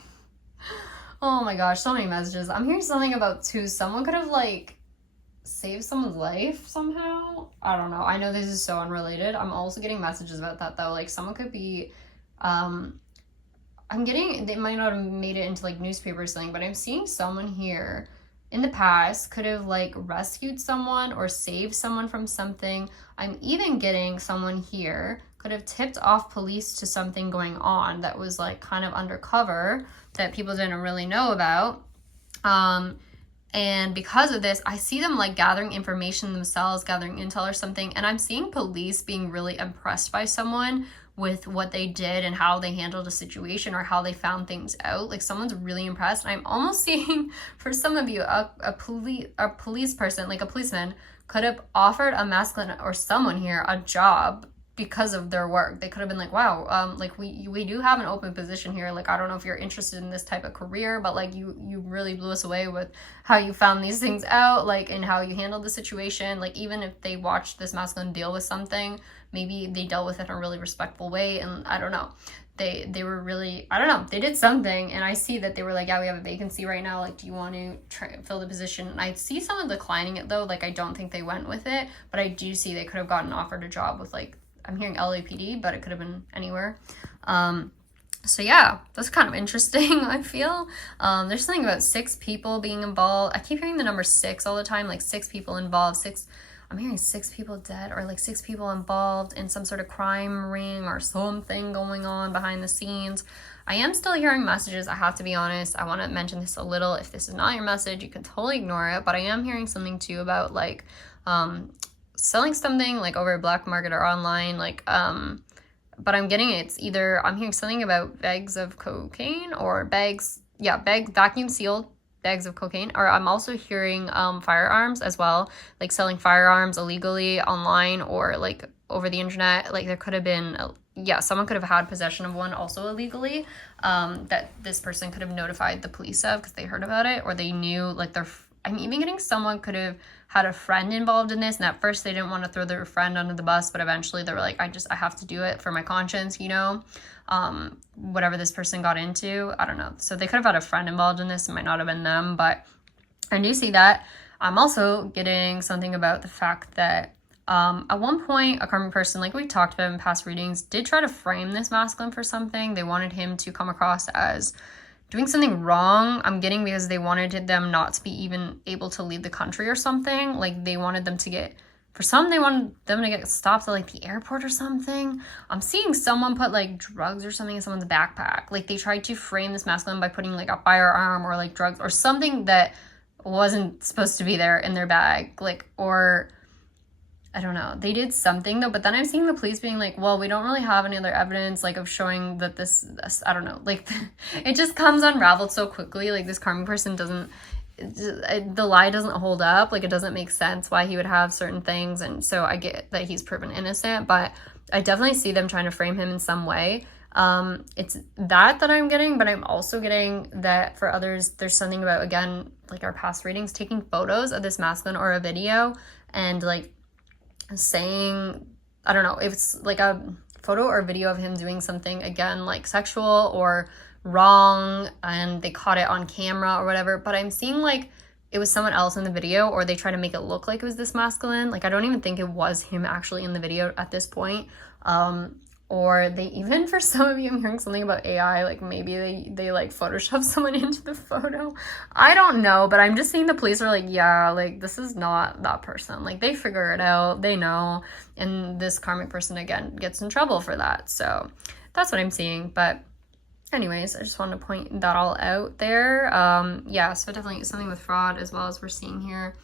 Oh my gosh, so many messages. I'm hearing something about too, someone could have like saved someone's life somehow. I don't know. I know this is so unrelated. I'm also getting messages about that though. Like someone could be, I'm getting, they might not have made it into like newspaper or something, but I'm seeing someone here in the past could have like rescued someone or saved someone from something. I'm even getting someone here could have tipped off police to something going on that was like kind of undercover that people didn't really know about. And because of this, I see them like gathering information themselves, gathering intel or something. And I'm seeing police being really impressed by someone with what they did and how they handled a situation or how they found things out. Like someone's really impressed. And I'm almost seeing for some of you, a police person, like a policeman could have offered a masculine or someone here a job because of their work. They could have been like, wow, like we do have an open position here. Like, I don't know if you're interested in this type of career, but like you really blew us away with how you found these things out, like, and how you handled the situation. Like, even if they watched this masculine deal with something, maybe they dealt with it in a really respectful way. And I don't know, they were really, I don't know, they did something. And I see that they were like, yeah, we have a vacancy right now. Like, do you want to fill the position? And I see someone declining it though. Like, I don't think they went with it, but I do see they could have gotten offered a job with like, I'm hearing LAPD, but it could have been anywhere. So yeah, that's kind of interesting, I feel. There's something about 6 people being involved. I keep hearing the number 6 all the time, like 6 people involved, I'm hearing 6 people dead, or like 6 people involved in some sort of crime ring or something going on behind the scenes. I am still hearing messages, I have to be honest. I want to mention this a little. If this is not your message, you can totally ignore it, but I am hearing something too about like, selling something like over a black market or online, like, but I'm getting it's either, I'm hearing something about bags of cocaine or vacuum sealed bags of cocaine, or I'm also hearing firearms as well, like selling firearms illegally online or like over the internet. Like there could have been, someone could have had possession of one also illegally, that this person could have notified the police of because they heard about it, or they knew like I'm even getting someone could have had a friend involved in this, and at first they didn't want to throw their friend under the bus, but eventually they were like, I have to do it for my conscience, you know, whatever this person got into, I don't know. So they could have had a friend involved in this. It might not have been them, but I do see that. I'm also getting something about the fact that at one point, a karmic person, like we talked about in past readings, did try to frame this masculine for something. They wanted him to come across as doing something wrong, I'm getting, because they wanted them not to be even able to leave the country or something. Like they wanted them to get, for some, they wanted them to get stopped at like the airport or something. I'm seeing someone put like drugs or something in someone's backpack. Like they tried to frame this masculine by putting like a firearm or like drugs or something that wasn't supposed to be there in their bag. Like, or I don't know. They did something though, but then I'm seeing the police being like, well, we don't really have any other evidence like of showing that this I don't know. Like it just comes unraveled so quickly. Like this karmic person doesn't, the lie doesn't hold up. Like it doesn't make sense why he would have certain things. And so I get that he's proven innocent, but I definitely see them trying to frame him in some way. It's that I'm getting, but I'm also getting that for others, there's something about, again, like our past readings, taking photos of this masculine or a video and like saying, I don't know, if it's like a photo or video of him doing something, again, like sexual or wrong, and they caught it on camera or whatever, but I'm seeing like it was someone else in the video, or they try to make it look like it was this masculine. Like I don't even think it was him actually in the video at this point. Or they even, for some of you, I'm hearing something about AI, like maybe they like Photoshop someone into the photo. I don't know, but I'm just seeing the police are like, yeah, like this is not that person. Like they figure it out, they know, and this karmic person, again, gets in trouble for that. So that's what I'm seeing. But anyways, I just wanted to point that all out there. Yeah, so definitely something with fraud as well as we're seeing here.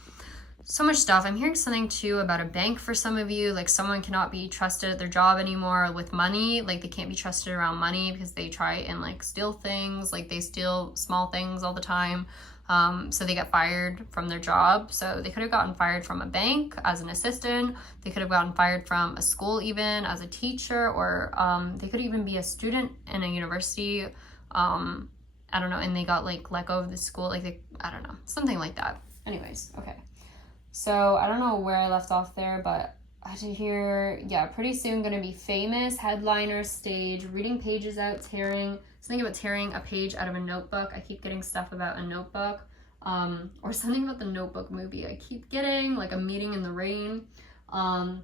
So much stuff. I'm hearing something too about a bank for some of you, like someone cannot be trusted at their job anymore with money. Like they can't be trusted around money because they try and like steal things, like they steal small things all the time. So they get fired from their job. So they could have gotten fired from a bank as an assistant. They could have gotten fired from a school even as a teacher, or they could even be a student in a university. I don't know, and they got like let go of the school, like I don't know, something like that. Anyways, okay. So I don't know where I left off there, but I did hear, yeah, pretty soon gonna be famous, headliner, stage, reading pages out, something about tearing a page out of a notebook. I keep getting stuff about a notebook, or something about the Notebook movie. I keep getting like a meeting in the rain. I'm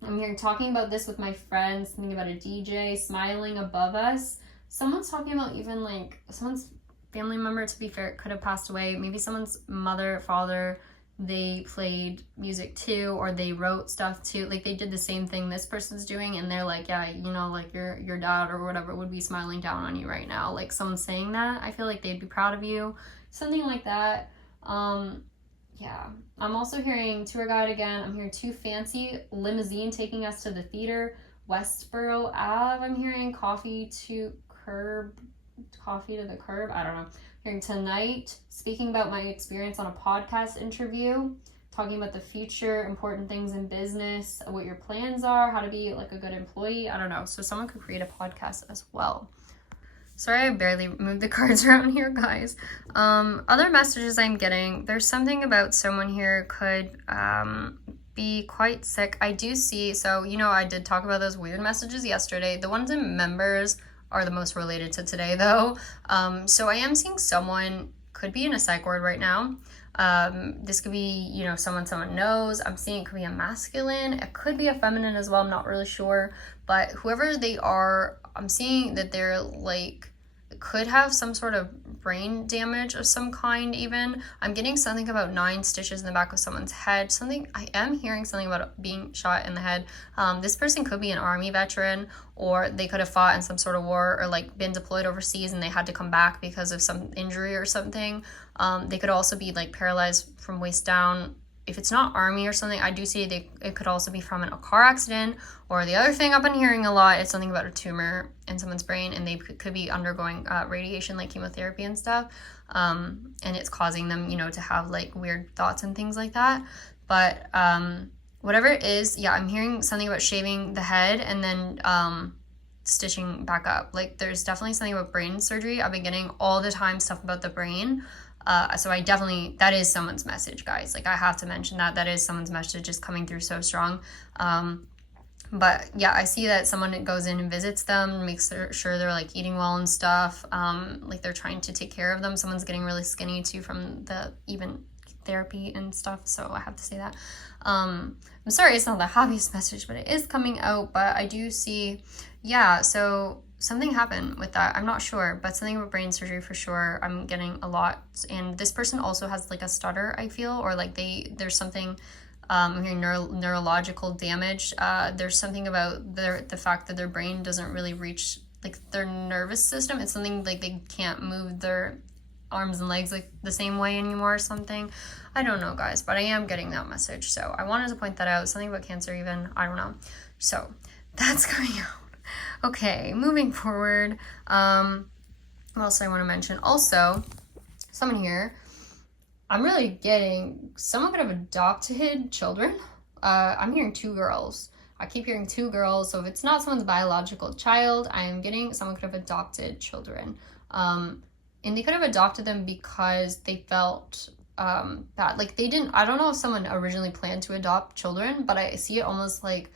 here talking about this with my friends, something about a DJ smiling above us. Someone's talking about even like someone's family member, to be fair, it could have passed away. Maybe someone's mother, father, they played music too, or they wrote stuff too. Like they did the same thing this person's doing, and they're like, yeah, you know, like your dad or whatever would be smiling down on you right now. Like someone's saying that. I feel like they'd be proud of you. Something like that. Yeah. I'm also hearing tour guide again. I'm hearing too fancy, limousine taking us to the theater, Westboro Ave. I'm hearing coffee to the curb. I don't know. Hearing tonight, speaking about my experience on a podcast interview, talking about the future, important things in business, what your plans are, how to be like a good employee. I don't know. So someone could create a podcast as well. Sorry, I barely moved the cards around here, guys. Other messages I'm getting, there's something about someone here could be quite sick. I do see, so, you know, I did talk about those weird messages yesterday. The ones in members are the most related to today, though. So I am seeing someone could be in a psych ward right now. This could be, you know, someone knows. I'm seeing it could be a masculine. It could be a feminine as well. I'm not really sure. But whoever they are, I'm seeing that they're like, could have some sort of brain damage of some kind even. I'm getting something about 9 stitches in the back of someone's head. I am hearing something about being shot in the head. This person could be an army veteran, or they could have fought in some sort of war, or like been deployed overseas and they had to come back because of some injury or something. They could also be like paralyzed from waist down. If it's not army or something, I do see it could also be from a car accident. Or the other thing I've been hearing a lot is something about a tumor in someone's brain, and they could be undergoing radiation, like chemotherapy and stuff, and it's causing them, you know, to have like weird thoughts and things like that. But whatever it is, yeah, I'm hearing something about shaving the head and then stitching back up. Like there's definitely something about brain surgery. I've been getting all the time stuff about the brain. So I definitely, that is someone's message, guys. Like I have to mention that is someone's message, just coming through so strong. But yeah, I see that someone goes in and visits them, makes sure they're like eating well and stuff. Like they're trying to take care of them. Someone's getting really skinny too from the even therapy and stuff. So I have to say that. I'm sorry, it's not the happiest message, but it is coming out. But I do see, yeah, so something happened with that. I'm not sure, but something with brain surgery for sure. I'm getting a lot. And this person also has like a stutter, I feel, or like there's something, I'm hearing neurological damage. There's something about the fact that their brain doesn't really reach like their nervous system. It's something like they can't move their arms and legs like the same way anymore or something. I don't know, guys, but I am getting that message. So I wanted to point that out. Something about cancer even, I don't know. So that's coming out. Okay, moving forward. What else I want to mention? Also, someone here, I'm really getting, someone could have adopted children. I'm hearing 2 girls. I keep hearing 2 girls. So if it's not someone's biological child, I am getting someone could have adopted children. And they could have adopted them because they felt bad. Like they didn't, I don't know if someone originally planned to adopt children, but I see it almost like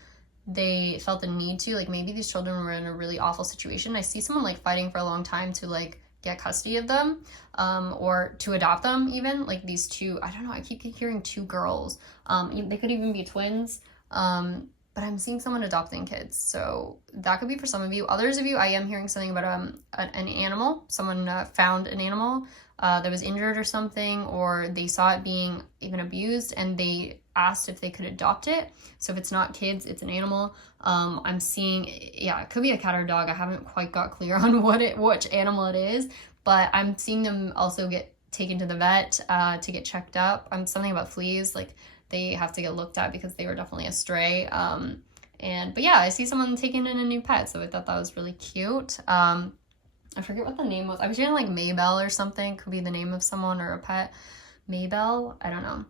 they felt the need to, like maybe these children were in a really awful situation. I see someone like fighting for a long time to like get custody of them, or to adopt them even. Like these 2, I don't know, I keep hearing 2 girls. They could even be twins. But I'm seeing someone adopting kids. So that could be for some of you. Others of you, I am hearing something about an animal. Someone found an animal that was injured or something, or they saw it being even abused and they asked if they could adopt it. So if it's not kids, it's an animal. I'm seeing, yeah, it could be a cat or a dog. I haven't quite got clear on which animal it is, but I'm seeing them also get taken to the vet to get checked up. Something about fleas, like they have to get looked at because they were definitely a stray. But yeah, I see someone taking in a new pet, so I thought that was really cute. I forget what the name was. I was hearing like Maybell or something, could be the name of someone or a pet. Maybell, I don't know.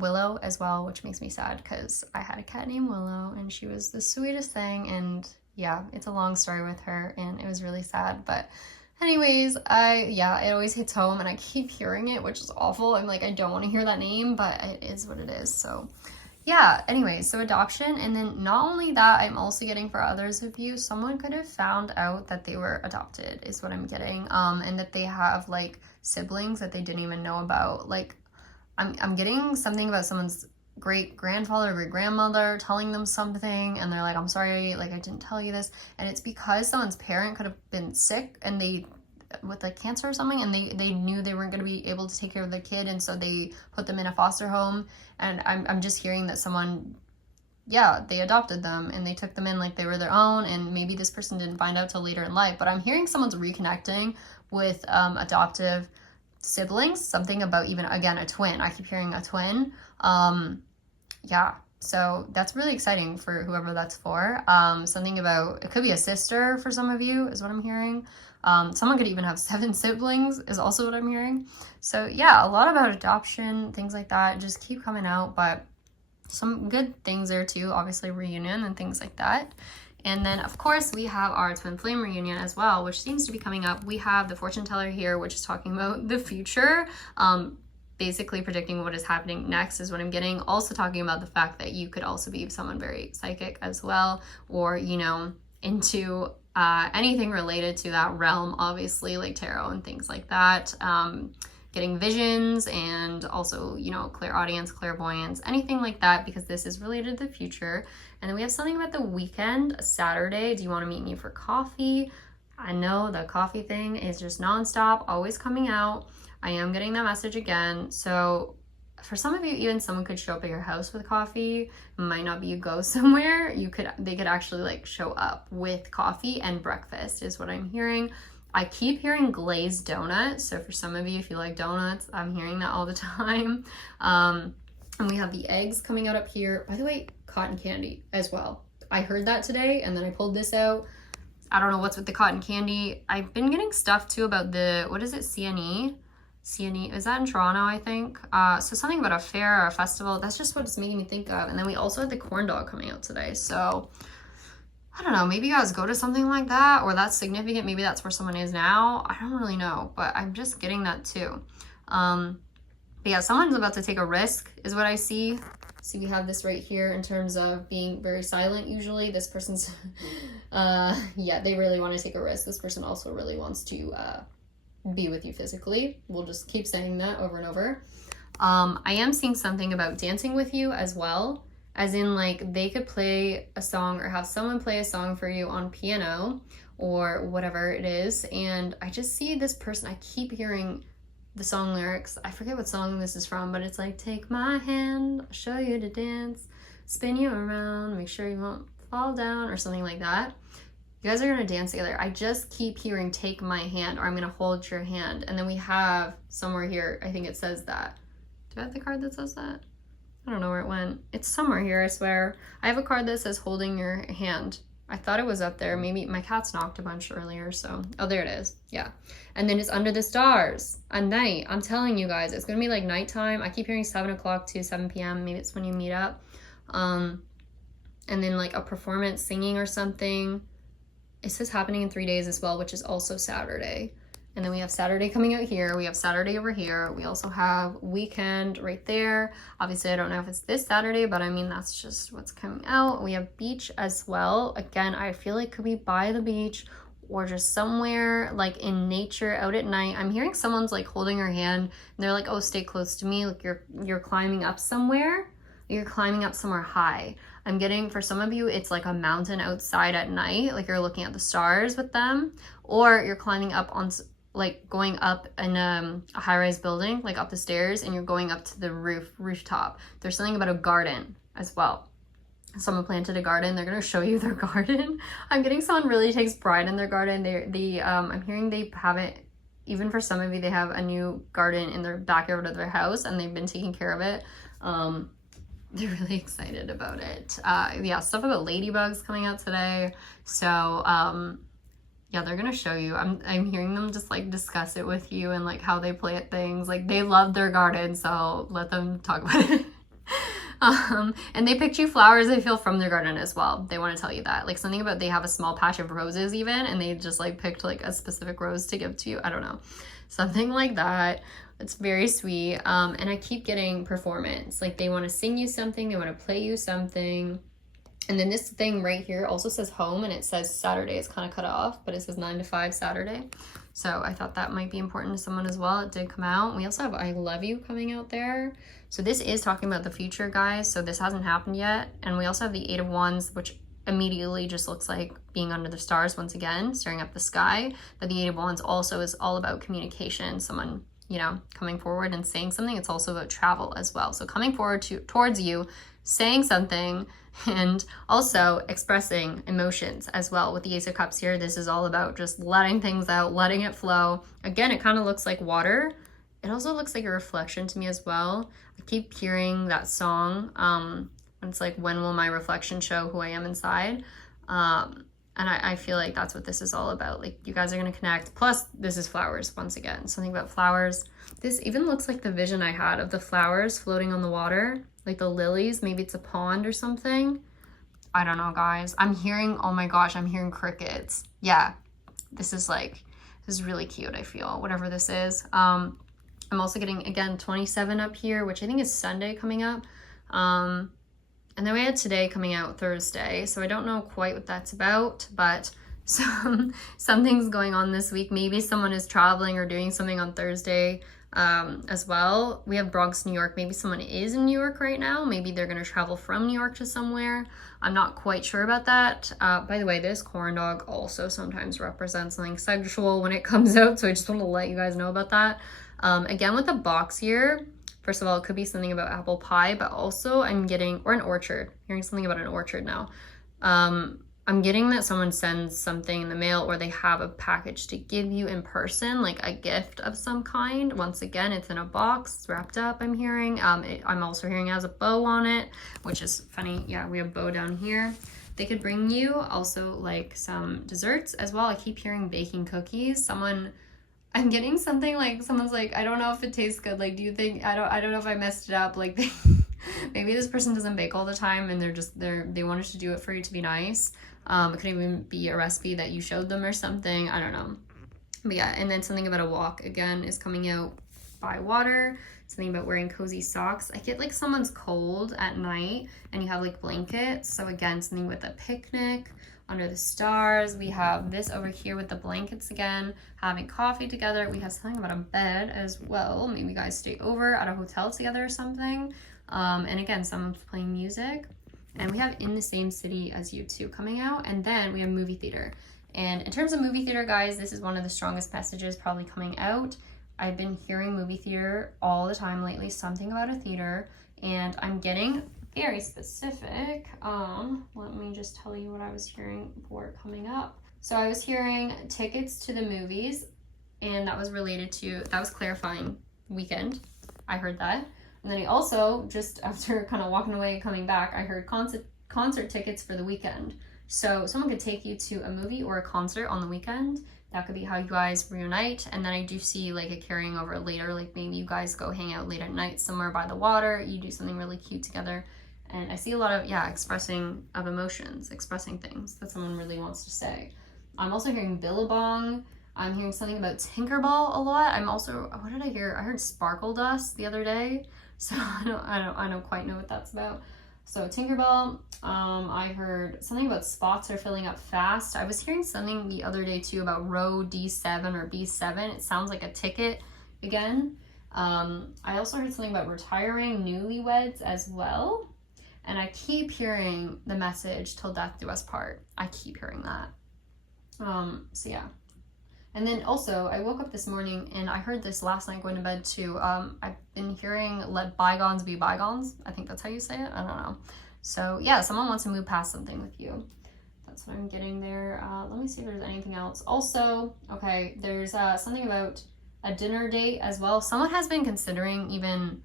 Willow as well, which makes me sad because I had a cat named Willow and she was the sweetest thing. And yeah, it's a long story with her and it was really sad. But anyways, it always hits home and I keep hearing it, which is awful. I'm like, I don't want to hear that name, but it is what it is. So yeah, anyways, so adoption. And then not only that, I'm also getting for others of you, someone could have found out that they were adopted is what I'm getting. And that they have like siblings that they didn't even know about. Like I'm getting something about someone's great grandfather or great grandmother telling them something and they're like, I'm sorry, like I didn't tell you this. And it's because someone's parent could have been sick and they with like cancer or something and they knew they weren't going to be able to take care of the kid and so they put them in a foster home. And I'm just hearing that someone, yeah, they adopted them and they took them in like they were their own, and maybe this person didn't find out till later in life, but I'm hearing someone's reconnecting with adoptive siblings, something about even, again, a twin. I keep hearing a twin. Yeah, so that's really exciting for whoever that's for. Something about, it could be a sister for some of you is what I'm hearing. Someone could even have 7 siblings is also what I'm hearing. So yeah, a lot about adoption, things like that just keep coming out, but some good things there too, obviously reunion and things like that. And then of course we have our twin flame reunion as well, which seems to be coming up. We have the fortune teller here, which is talking about the future, basically predicting what is happening next is what I'm getting. Also talking about the fact that you could also be someone very psychic as well, or, you know, into anything related to that realm, obviously, like tarot and things like that. Getting visions and also, you know, clairaudience, clairvoyance, anything like that, because this is related to the future. And then we have something about the weekend, Saturday. Do you want to meet me for coffee? I know the coffee thing is just nonstop, always coming out. I am getting that message again. So for some of you, even someone could show up at your house with coffee. It might not be you go somewhere. They could actually like show up with coffee and breakfast is what I'm hearing. I keep hearing glazed donuts. So for some of you, if you like donuts, I'm hearing that all the time. And we have the eggs coming out up here. By the way, cotton candy as well. I heard that today and then I pulled this out. I don't know what's with the cotton candy. I've been getting stuff too about the, what is it, CNE? CNE, is that in Toronto, I think? So something about a fair or a festival. That's just what it's making me think of. And then we also had the corn dog coming out today. So I don't know, maybe you guys go to something like that, or that's significant. Maybe that's where someone is now. I don't really know, but I'm just getting that too. But yeah, someone's about to take a risk is what I see. See, we have this right here in terms of being very silent usually. This person's, yeah, they really want to take a risk. This person also really wants to be with you physically. We'll just keep saying that over and over. I am seeing something about dancing with you as well. As in, like, they could play a song or have someone play a song for you on piano or whatever it is. And I just see this person, I keep hearing the song lyrics. I forget what song this is from, but it's like, take my hand, I'll show you to dance, spin you around, make sure you won't fall down, or something like that. You guys are going to dance together. I just keep hearing take my hand, or I'm going to hold your hand. And then we have somewhere here, I think it says that. Do I have the card that says that? I don't know where it went. It's somewhere here, I swear. I have a card that says holding your hand. I thought it was up there. Maybe my cat's knocked a bunch earlier, so. Oh, there it is. Yeah. And then it's under the stars at night. I'm telling you guys, it's going to be like nighttime. I keep hearing 7 o'clock to 7 p.m. Maybe it's when you meet up. And then like a performance, singing or something. It says happening in 3 days as well, which is also Saturday. And then we have Saturday coming out here. We have Saturday over here. We also have weekend right there. Obviously, I don't know if it's this Saturday, but I mean, that's just what's coming out. We have beach as well. Again, I feel like could be by the beach or just somewhere like in nature out at night. I'm hearing someone's like holding her hand and they're like, oh, stay close to me. Like you're climbing up somewhere. You're climbing up somewhere high. I'm getting, for some of you, it's like a mountain outside at night. Like you're looking at the stars with them, or you're climbing up on, like going up in a high-rise building, like up the stairs, and you're going up to the rooftop. There's something about a garden as well. Someone planted a garden. They're going to show you their garden. I'm getting someone really takes pride in their garden. I'm hearing they have it, even for some of you, they have a new garden in their backyard of their house and they've been taking care of it. They're really excited about it. Yeah, stuff about ladybugs coming out today. So yeah, they're gonna show you. I'm hearing them just like discuss it with you and like how they plant things. Like they love their garden, so let them talk about it. And they picked you flowers, I feel, from their garden as well. They want to tell you that. Like something about they have a small patch of roses even, and they just like picked like a specific rose to give to you. I don't know. Something like that. It's very sweet. And I keep getting performance. Like they want to sing you something, they want to play you something. And then this thing right here also says home, and it says Saturday. It's kind of cut off, but it says 9 to 5 Saturday. So I thought that might be important to someone as well. It did come out. We also have I love you coming out there. So this is talking about the future, guys. So this hasn't happened yet. And we also have the 8 of Wands, which immediately just looks like being under the stars once again, staring up the sky. But the 8 of Wands also is all about communication. Someone, you know, coming forward and saying something. It's also about travel as well. So coming forward towards you, saying something, and also expressing emotions as well. With the Ace of Cups here, this is all about just letting things out, letting it flow. Again, it kind of looks like water. It also looks like a reflection to me as well. I keep hearing that song. It's like, when will my reflection show who I am inside? And I feel like that's what this is all about. Like you guys are going to connect. Plus, this is flowers once again. Something about flowers. This even looks like the vision I had of the flowers floating on the water. Like the lilies. Maybe it's a pond or something. I don't know, guys. I'm hearing, oh my gosh, I'm hearing crickets. Yeah, this is really cute, I feel. Whatever this is. I'm also getting, again, 27 up here, which I think is Sunday coming up. And then we had today coming out Thursday, so I don't know quite what that's about, but something's going on this week. Maybe someone is traveling or doing something on Thursday as well. We have Bronx, New York. Maybe someone is in New York right now. Maybe they're going to travel from New York to somewhere. I'm not quite sure about that. By the way, this corn dog also sometimes represents something sexual when it comes out, so I just want to let you guys know about that. Again, with the box here, first of all, it could be something about apple pie, but also I'm getting, or an orchard, hearing something about an orchard now. I'm getting that someone sends something in the mail, or they have a package to give you in person, like a gift of some kind. Once again, it's in a box, it's wrapped up, I'm hearing. I'm also hearing it has a bow on it, which is funny. Yeah, we have bow down here. They could bring you also like some desserts as well. I keep hearing baking cookies. I'm getting something like, someone's like, I don't know if it tastes good. Like, do you think, I don't know if I messed it up. Like, maybe this person doesn't bake all the time and they wanted to do it for you to be nice. It could even be a recipe that you showed them or something. I don't know. But yeah, and then something about a walk again is coming out by water. Something about wearing cozy socks. I get like someone's cold at night and you have like blankets. So again, something with a picnic under the stars. We have this over here with the blankets again, having coffee together. We have something about a bed as well. Maybe you guys stay over at a hotel together or something. And again, someone's playing music. And we have in the same city as you two coming out. And then we have movie theater. And in terms of movie theater, guys, this is one of the strongest messages probably coming out. I've been hearing movie theater all the time lately, something about a theater. And I'm getting very specific. Let me just tell you what I was hearing before coming up. So I was hearing tickets to the movies, and that was related to, that was clarifying weekend. I heard that. And then I also, just after kind of walking away and coming back, I heard concert tickets for the weekend. So someone could take you to a movie or a concert on the weekend. That could be how you guys reunite. And then I do see like a carrying over later, like maybe you guys go hang out late at night somewhere by the water, you do something really cute together. And I see a lot of, yeah, expressing of emotions, expressing things that someone really wants to say. I'm also hearing Billabong. I'm hearing something about Tinkerbell a lot. I'm also, what did I hear? I heard Sparkle Dust the other day. So I don't quite know what that's about. So Tinkerbell, I heard something about spots are filling up fast. I was hearing something the other day too about row D7 or B7. It sounds like a ticket again. I also heard something about retiring, newlyweds as well. And I keep hearing the message till death do us part. I keep hearing that. So yeah. And then also, I woke up this morning and I heard this last night going to bed too. I've been hearing let bygones be bygones. I think that's how you say it. I don't know. So yeah, someone wants to move past something with you. That's what I'm getting there. Let me see if there's anything else. Also, okay, there's something about a dinner date as well. Someone has been considering even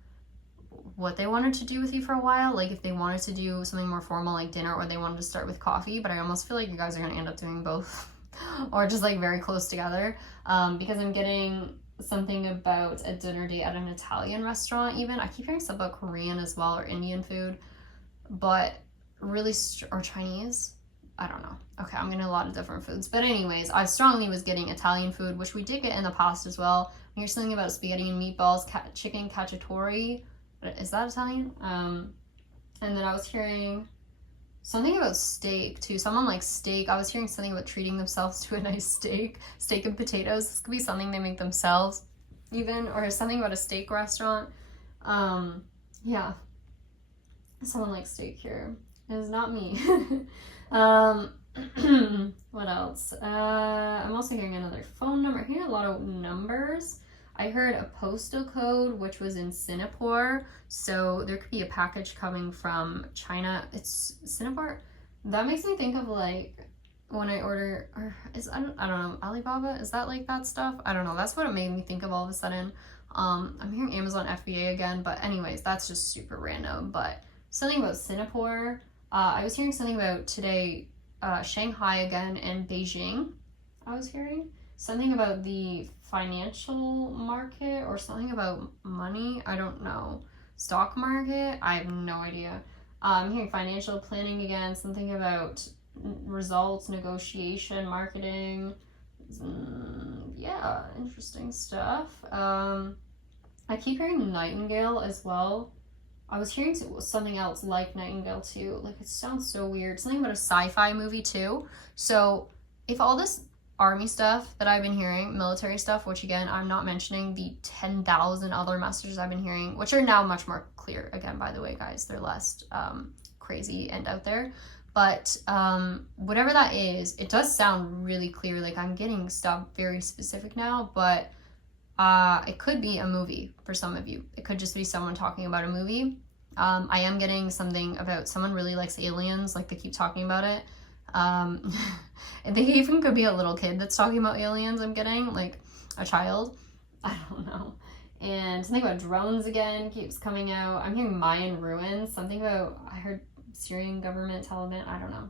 what they wanted to do with you for a while. Like if they wanted to do something more formal like dinner, or they wanted to start with coffee. But I almost feel like you guys are going to end up doing both. or just like very close together, because I'm getting something about a dinner date at an Italian restaurant. Even I keep hearing stuff about Korean as well, or Indian food, but really or Chinese, I don't know. Okay, I'm getting a lot of different foods, but anyways, I strongly was getting Italian food, which we did get in the past as well. I hear something about spaghetti and meatballs, chicken cacciatore. Is that Italian? And then I was hearing something about steak too. Someone likes steak. I was hearing something about treating themselves to a nice steak and potatoes. This could be something they make themselves even, or something about a steak restaurant. Yeah, someone likes steak here. It is not me. What else? I'm also hearing another phone number. I'm hearing a lot of numbers. I heard a postal code, which was in Singapore. So there could be a package coming from China. It's Singapore. That makes me think of like when I order, or I don't know, Alibaba. Is that like that stuff? I don't know. That's what it made me think of all of a sudden. I'm hearing Amazon FBA again, but anyways, that's just super random. But something about Singapore. I was hearing something about today, Shanghai again and Beijing. I was hearing something about the financial market or something about money. I don't know. Stock market? I have no idea. I'm hearing financial planning again, something about results, negotiation, marketing. Yeah, interesting stuff. I keep hearing Nightingale as well. I was hearing something else like Nightingale too. Like, it sounds so weird. Something about a sci-fi movie too. So if all this army stuff that I've been hearing, military stuff, which again, I'm not mentioning the 10,000 other messages I've been hearing, which are now much more clear. Again, by the way, guys, they're less crazy and out there. But whatever that is, it does sound really clear. Like, I'm getting stuff very specific now, but it could be a movie for some of you. It could just be someone talking about a movie. I am getting something about someone really likes aliens, like they keep talking about it. And they even could be a little kid that's talking about aliens. I'm getting like a child. I don't know. And something about drones again keeps coming out. I'm hearing Mayan ruins. Something about, I heard Syrian government, Taliban, I don't know.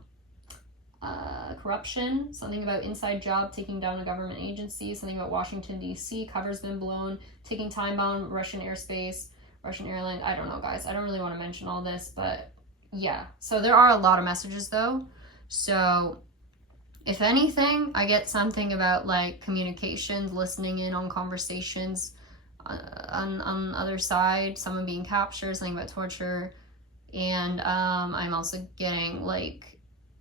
Corruption, something about inside job taking down a government agency, something about Washington DC, cover's been blown, taking time bomb, Russian airspace, Russian airline. I don't know, guys. I don't really want to mention all this, but yeah. So there are a lot of messages though. So if anything, I get something about like communications, listening in on conversations on the other side, someone being captured, something about torture, and I'm also getting like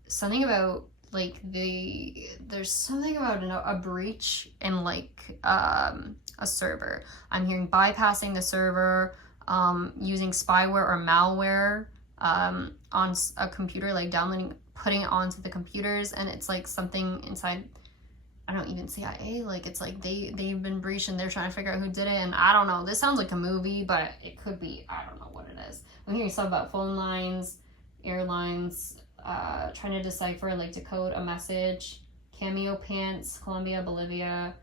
something about like there's something about a breach in like a server. I'm hearing bypassing the server, using spyware or malware on a computer, like downloading, putting it onto the computers, and it's like something inside, I don't even CIA, like it's like they've been breached and they're trying to figure out who did it, and I don't know, this sounds like a movie, but it could be, I don't know what it is. I'm hearing stuff about phone lines, airlines, trying to decipher, like decode a message, cameo pants, Colombia, Bolivia,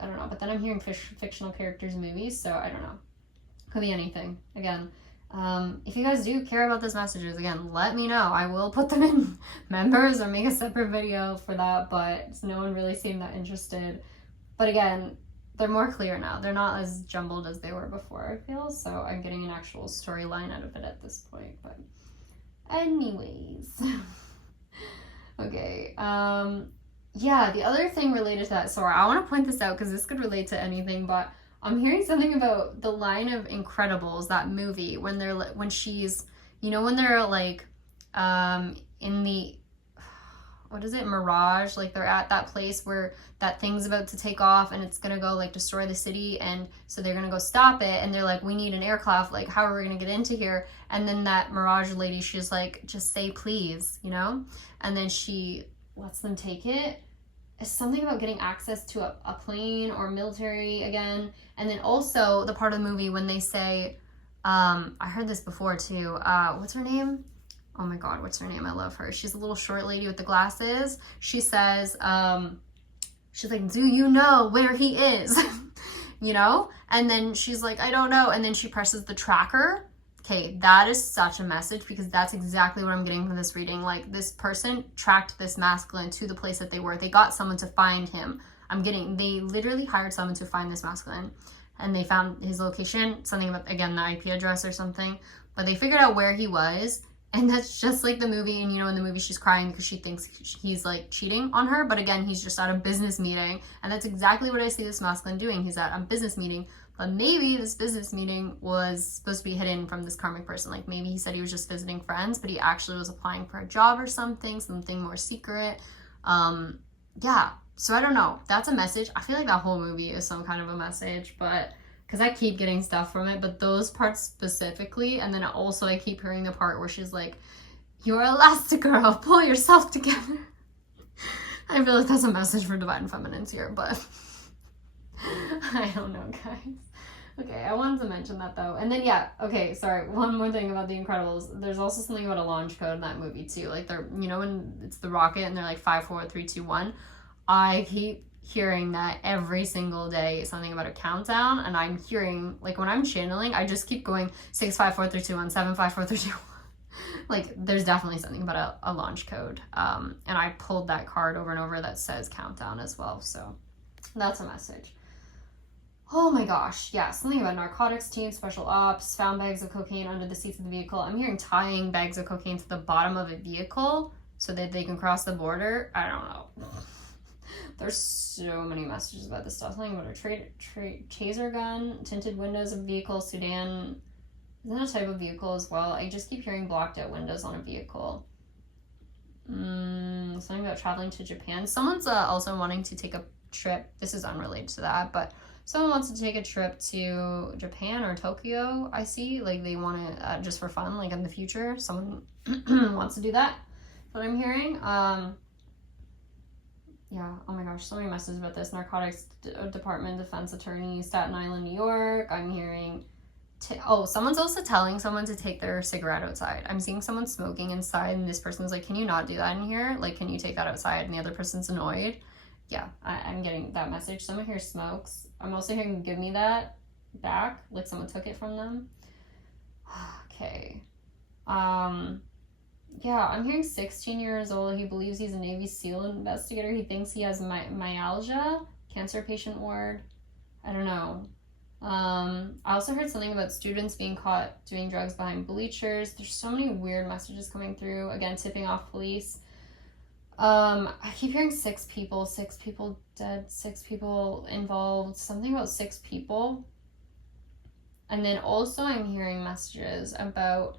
I don't know, but then I'm hearing fictional characters movies, so I don't know, could be anything. Again, if you guys do care about those messages, again, let me know. I will put them in members or make a separate video for that, but no one really seemed that interested. But again, they're more clear now. They're not as jumbled as they were before, I feel, so I'm getting an actual storyline out of it at this point. But anyways, okay, yeah, the other thing related to that, sorry, I want to point this out because this could relate to anything, but I'm hearing something about the line of Incredibles, that movie, when they're when she's, you know, when they're like in the, what is it, Mirage, like they're at that place where that thing's about to take off and it's gonna go like destroy the city, and so they're gonna go stop it, and they're like, we need an aircraft, like how are we gonna get into here? And then that Mirage lady, she's like, just say please, you know, and then she lets them take it. It's something about getting access to a plane or military again. And then also the part of the movie when they say, I heard this before too, what's her name? Oh my god, what's her name? I love her. She's a little short lady with the glasses. She says, she's like, do you know where he is? You know? And then she's like, I don't know. And then she presses the tracker Okay, that is such a message because that's exactly what I'm getting from this reading. Like, this person tracked this masculine to the place that they were. They got someone to find him. They literally hired someone to find this masculine. And they found his location, something about, again, the IP address or something. But they figured out where he was. And that's just like the movie. And, you know, in the movie, she's crying because she thinks he's, like, cheating on her. But, again, he's just at a business meeting. And that's exactly what I see this masculine doing. He's at a business meeting. But maybe this business meeting was supposed to be hidden from this karmic person. Like, maybe he said he was just visiting friends, but he actually was applying for a job or something more secret. Yeah, so I don't know. That's a message. I feel like that whole movie is some kind of a message, but because I keep getting stuff from it, but those parts specifically, and then also I keep hearing the part where she's like, "You're Elastigirl, pull yourself together." I feel like that's a message for Divine Feminines here, but I don't know, guys. Okay, I wanted to mention that though. And then, yeah, okay, sorry, one more thing about The Incredibles. There's also something about a launch code in that movie too. Like, they're, you know, when it's the rocket and they're like 5, 4, 3, 2, 1. I keep hearing that every single day, something about a countdown. And I'm hearing, like, when I'm channeling, I just keep going 6, 5, 4, 3, 2, 1, 7, 5, 4, 3, 2, 1. Like, there's definitely something about a launch code. And I pulled that card over and over that says countdown as well. So that's a message. Oh my gosh, yeah, something about narcotics team, special ops, found bags of cocaine under the seats of the vehicle. I'm hearing tying bags of cocaine to the bottom of a vehicle so that they can cross the border. I don't know. There's so many messages about this stuff. Something about a taser gun, tinted windows of a vehicle, Sudan. Isn't that a type of vehicle as well? I just keep hearing blocked out windows on a vehicle. Something about traveling to Japan. Someone's also wanting to take a trip. This is unrelated to that, but someone wants to take a trip to Japan or Tokyo, I see. Like, they want to, just for fun, like, in the future. Someone wants to do that. That's what I'm hearing. Yeah, oh my gosh, so many messages about this. Narcotics Department, Defense Attorney, Staten Island, New York. I'm hearing... someone's also telling someone to take their cigarette outside. I'm seeing someone smoking inside, and this person's like, "Can you not do that in here? Like, can you take that outside?" And the other person's annoyed. Yeah, I'm getting that message. Someone here smokes. I'm also hearing, "Give me that back," like someone took it from them. Okay. Yeah, I'm hearing 16 years old. He believes he's a Navy SEAL investigator. He thinks he has myalgia, cancer patient ward. I don't know. I also heard something about students being caught doing drugs behind bleachers. There's so many weird messages coming through. Again, tipping off police. I keep hearing 6 people dead, 6 people involved, something about 6 people. And then also I'm hearing messages about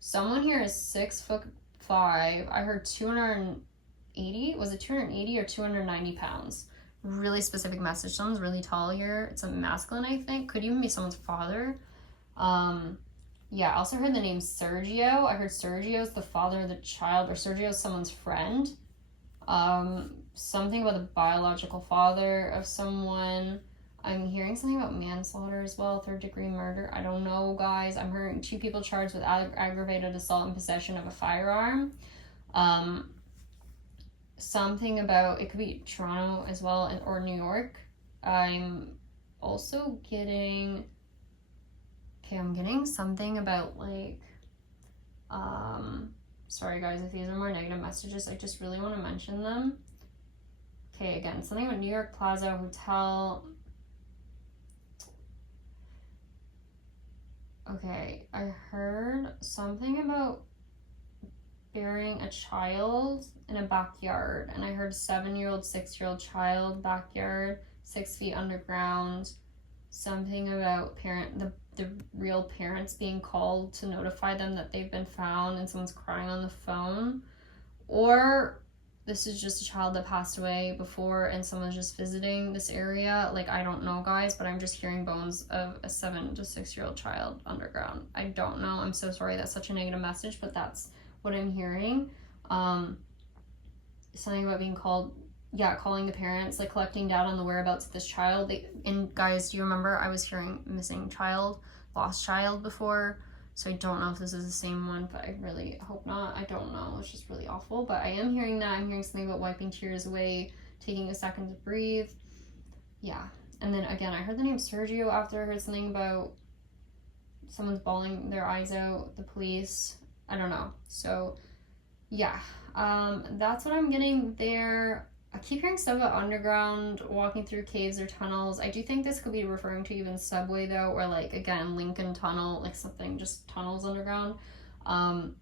someone here is 6'5". I heard 280, was it 280 or 290 pounds? Really specific message. Someone's really tall here. It's a masculine, I think. Could even be someone's father. Yeah, I also heard the name Sergio. I heard Sergio's the father of the child, or Sergio's someone's friend. Something about the biological father of someone. I'm hearing something about manslaughter as well, 3rd-degree murder. I don't know, guys. I'm hearing 2 people charged with aggravated assault and possession of a firearm. Something about, it could be Toronto as well, or New York. I'm also getting, I'm getting something about, like, sorry guys if these are more negative messages, I just really want to mention them. Okay, again, something about New York Plaza Hotel. Okay, I heard something about burying a child in a backyard, and I heard 7-year-old, 6-year-old child, backyard, 6 feet underground. Something about the real parents being called to notify them that they've been found, and someone's crying on the phone. Or this is just a child that passed away before and someone's just visiting this area. Like, I don't know, guys, but I'm just hearing bones of a 7 to 6-year-old child underground. I don't know. I'm so sorry. That's such a negative message, but that's what I'm hearing. Something about being called, yeah, calling the parents, like collecting data on the whereabouts of this child. And guys, do you remember I was hearing missing child, lost child before? So I don't know if this is the same one, but I really hope not. I don't know. It's just really awful. But I am hearing that. I'm hearing something about wiping tears away, taking a second to breathe. Yeah. And then again, I heard the name Sergio after I heard something about someone's bawling their eyes out, the police, I don't know. So yeah, that's what I'm getting there. I keep hearing stuff about underground, walking through caves or tunnels. I do think this could be referring to even subway though, or like, again, Lincoln Tunnel, like something, just tunnels underground. And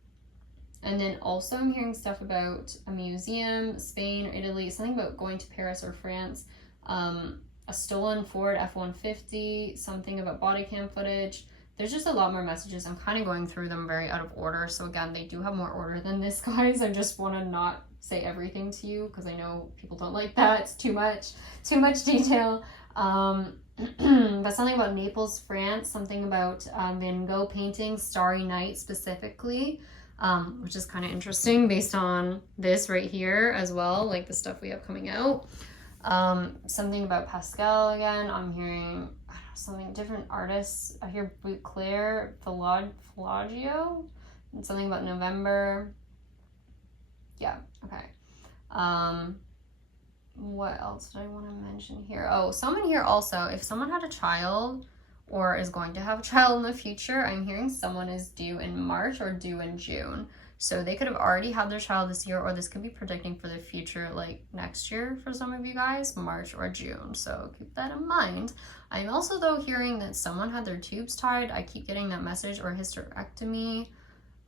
then also I'm hearing stuff about a museum, Spain or Italy, something about going to Paris or France, a stolen Ford F-150, something about body cam footage. There's just a lot more messages. I'm kind of going through them very out of order. So again, they do have more order than this, guys. I just want to not say everything to you because I know people don't like that. It's too much detail. But something about Naples, France, something about Van Gogh painting, Starry Night specifically, which is kind of interesting based on this right here as well, like the stuff we have coming out. Something about Pascal again. I'm hearing something different artists. I hear Claire Pelagio, and something about November. Yeah, okay. What else did I want to mention here? Oh, someone here also, if someone had a child or is going to have a child in the future, I'm hearing someone is due in March or due in June. So they could have already had their child this year, or this could be predicting for the future, like next year for some of you guys, March or June. So keep that in mind. I'm also, though, hearing that someone had their tubes tied. I keep getting that message, or hysterectomy,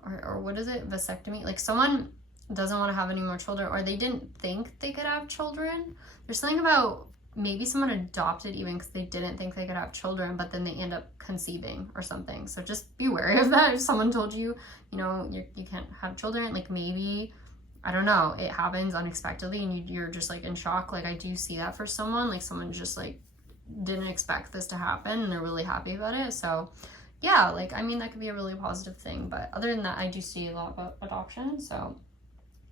or what is it? Vasectomy. Like someone doesn't want to have any more children, or they didn't think they could have children. There's something about maybe someone adopted even because they didn't think they could have children, but then they end up conceiving or something. So just be wary of that. If someone told you, you know, you can't have children, like maybe, I don't know, it happens unexpectedly and you're just like in shock. Like I do see that for someone, like someone just like didn't expect this to happen and they're really happy about it. So yeah, like, I mean, that could be a really positive thing. But other than that, I do see a lot about adoption. So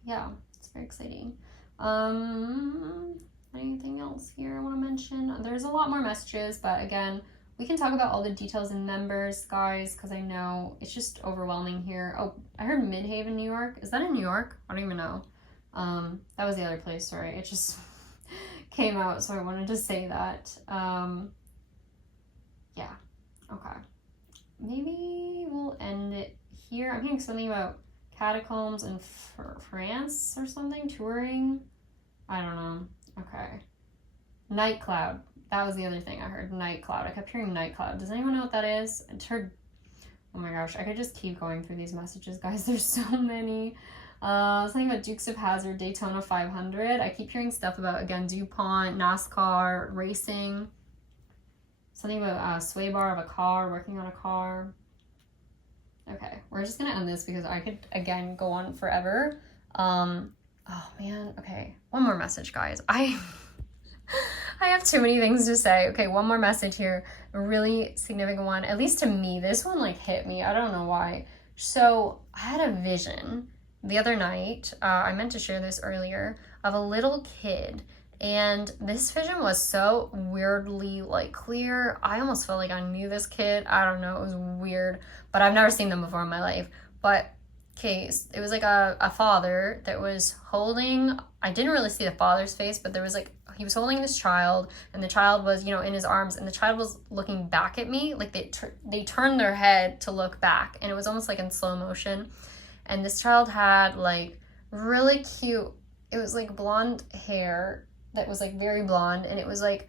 yeah, it's very exciting. Anything else here I want to mention? There's a lot more messages, but again, we can talk about all the details in members, guys, because I know it's just overwhelming here. Oh, I heard Midhaven, New York. Is that in New York? I don't even know. That was the other place, sorry. It just came out, so I wanted to say that. Yeah, okay. Maybe we'll end it here. I'm hearing something about catacombs in France or something, touring. I don't know. Okay. Night cloud. That was the other thing I heard. Night cloud. I kept hearing night cloud. Does anyone know what that is? I heard. Oh my gosh. I could just keep going through these messages, guys. There's so many. Something about Dukes of Hazzard, Daytona 500. I keep hearing stuff about, again, DuPont, NASCAR, racing. Something about a sway bar of a car, working on a car. Okay. We're just going to end this because I could, again, go on forever. Oh man, okay. One more message, guys. I have too many things to say. Okay, one more message here. A really significant one. At least to me, this one like hit me. I don't know why. So I had a vision the other night. I meant to share this earlier, of a little kid. And this vision was so weirdly like clear. I almost felt like I knew this kid. I don't know. It was weird. But I've never seen them before in my life. But case, it was like a father that was holding, I didn't really see the father's face, but there was like, he was holding this child and the child was, you know, in his arms, and the child was looking back at me. Like they turned their head to look back, and it was almost like in slow motion. And this child had like really cute, it was like blonde hair that was like very blonde, and it was like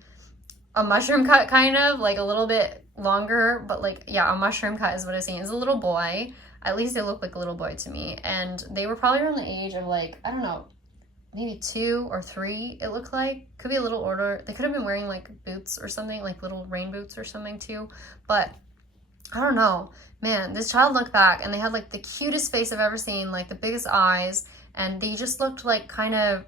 a mushroom cut, kind of like a little bit longer, but like, yeah, a mushroom cut is what I'm saying. It's a little boy. At least they looked like a little boy to me. And they were probably around the age of like, I don't know, maybe 2 or 3, it looked like. Could be a little older. They could have been wearing like boots or something, like little rain boots or something too. But I don't know. Man, this child looked back and they had like the cutest face I've ever seen, like the biggest eyes. And they just looked like kind of,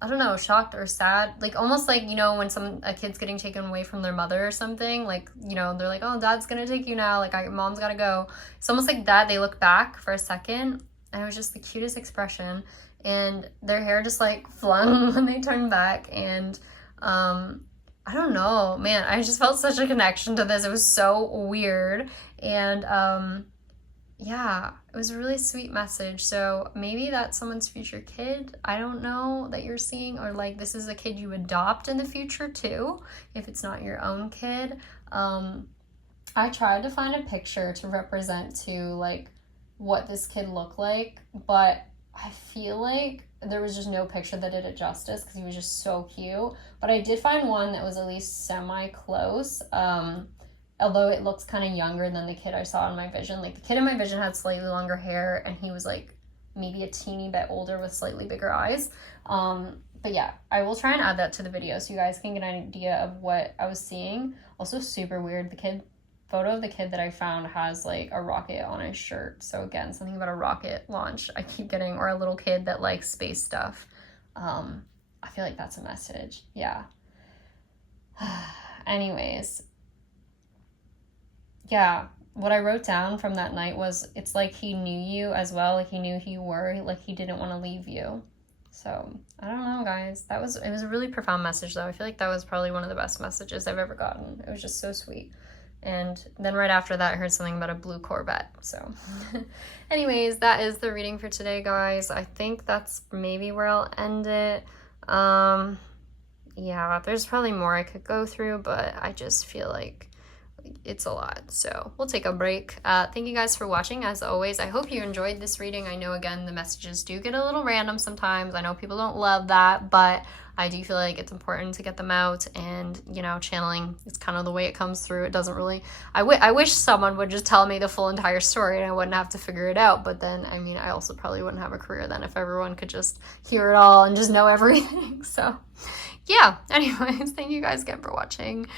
I don't know, shocked or sad. Like almost like, you know, when a kid's getting taken away from their mother or something, like, you know, they're like, oh, dad's gonna take you now, like mom's gotta go. It's almost like that. They look back for a second, and it was just the cutest expression, and their hair just like flung when they turned back. And I don't know, man, I just felt such a connection to this. It was so weird. And yeah, it was a really sweet message. So maybe that's someone's future kid, I don't know, that you're seeing, or like this is a kid you adopt in the future too, if it's not your own kid. I tried to find a picture to represent to like what this kid looked like, but I feel like there was just no picture that did it justice because he was just so cute. But I did find one that was at least semi-close, although it looks kind of younger than the kid I saw in my vision. Like the kid in my vision had slightly longer hair and he was like maybe a teeny bit older with slightly bigger eyes. But yeah, I will try and add that to the video so you guys can get an idea of what I was seeing. Also super weird, the photo of the kid that I found has like a rocket on his shirt. So again, something about a rocket launch I keep getting, or a little kid that likes space stuff. I feel like that's a message. Yeah. Anyways. Yeah, what I wrote down from that night was it's like he knew you as well. Like he knew who you were. Like he didn't want to leave you. So I don't know, guys. It was a really profound message though. I feel like that was probably one of the best messages I've ever gotten. It was just so sweet. And then right after that, I heard something about a blue Corvette. So anyways, that is the reading for today, guys. I think that's maybe where I'll end it. Yeah, there's probably more I could go through, but I just feel like it's a lot, so we'll take a break. Thank you guys for watching. As always, I hope you enjoyed this reading. I know, again, the messages do get a little random sometimes. I know people don't love that, but I do feel like it's important to get them out, and you know, channeling is kind of the way it comes through. It doesn't really, I wish someone would just tell me the full entire story and I wouldn't have to figure it out, but then I mean, I also probably wouldn't have a career then if everyone could just hear it all and just know everything. So yeah, anyways, thank you guys again for watching.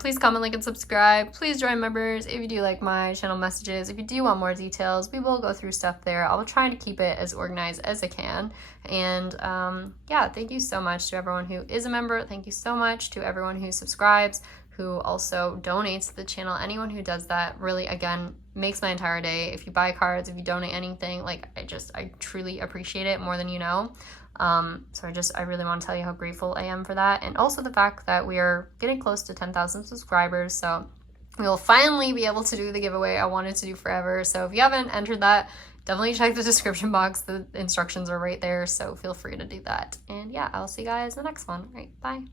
Please comment, like, and subscribe. Please join members if you do like my channel messages. If you do want more details, we will go through stuff there. I'll try to keep it as organized as I can. And yeah, thank you so much to everyone who is a member. Thank you so much to everyone who subscribes, who also donates to the channel. Anyone who does that really, again, makes my entire day. If you buy cards, if you donate anything, like I truly appreciate it more than you know. So I really want to tell you how grateful I am for that, and also the fact that we are getting close to 10,000 subscribers, so we will finally be able to do the giveaway I wanted to do forever. So if you haven't entered that, definitely check the description box. The instructions are right there, so feel free to do that. And yeah, I'll see you guys in the next one. All right, bye.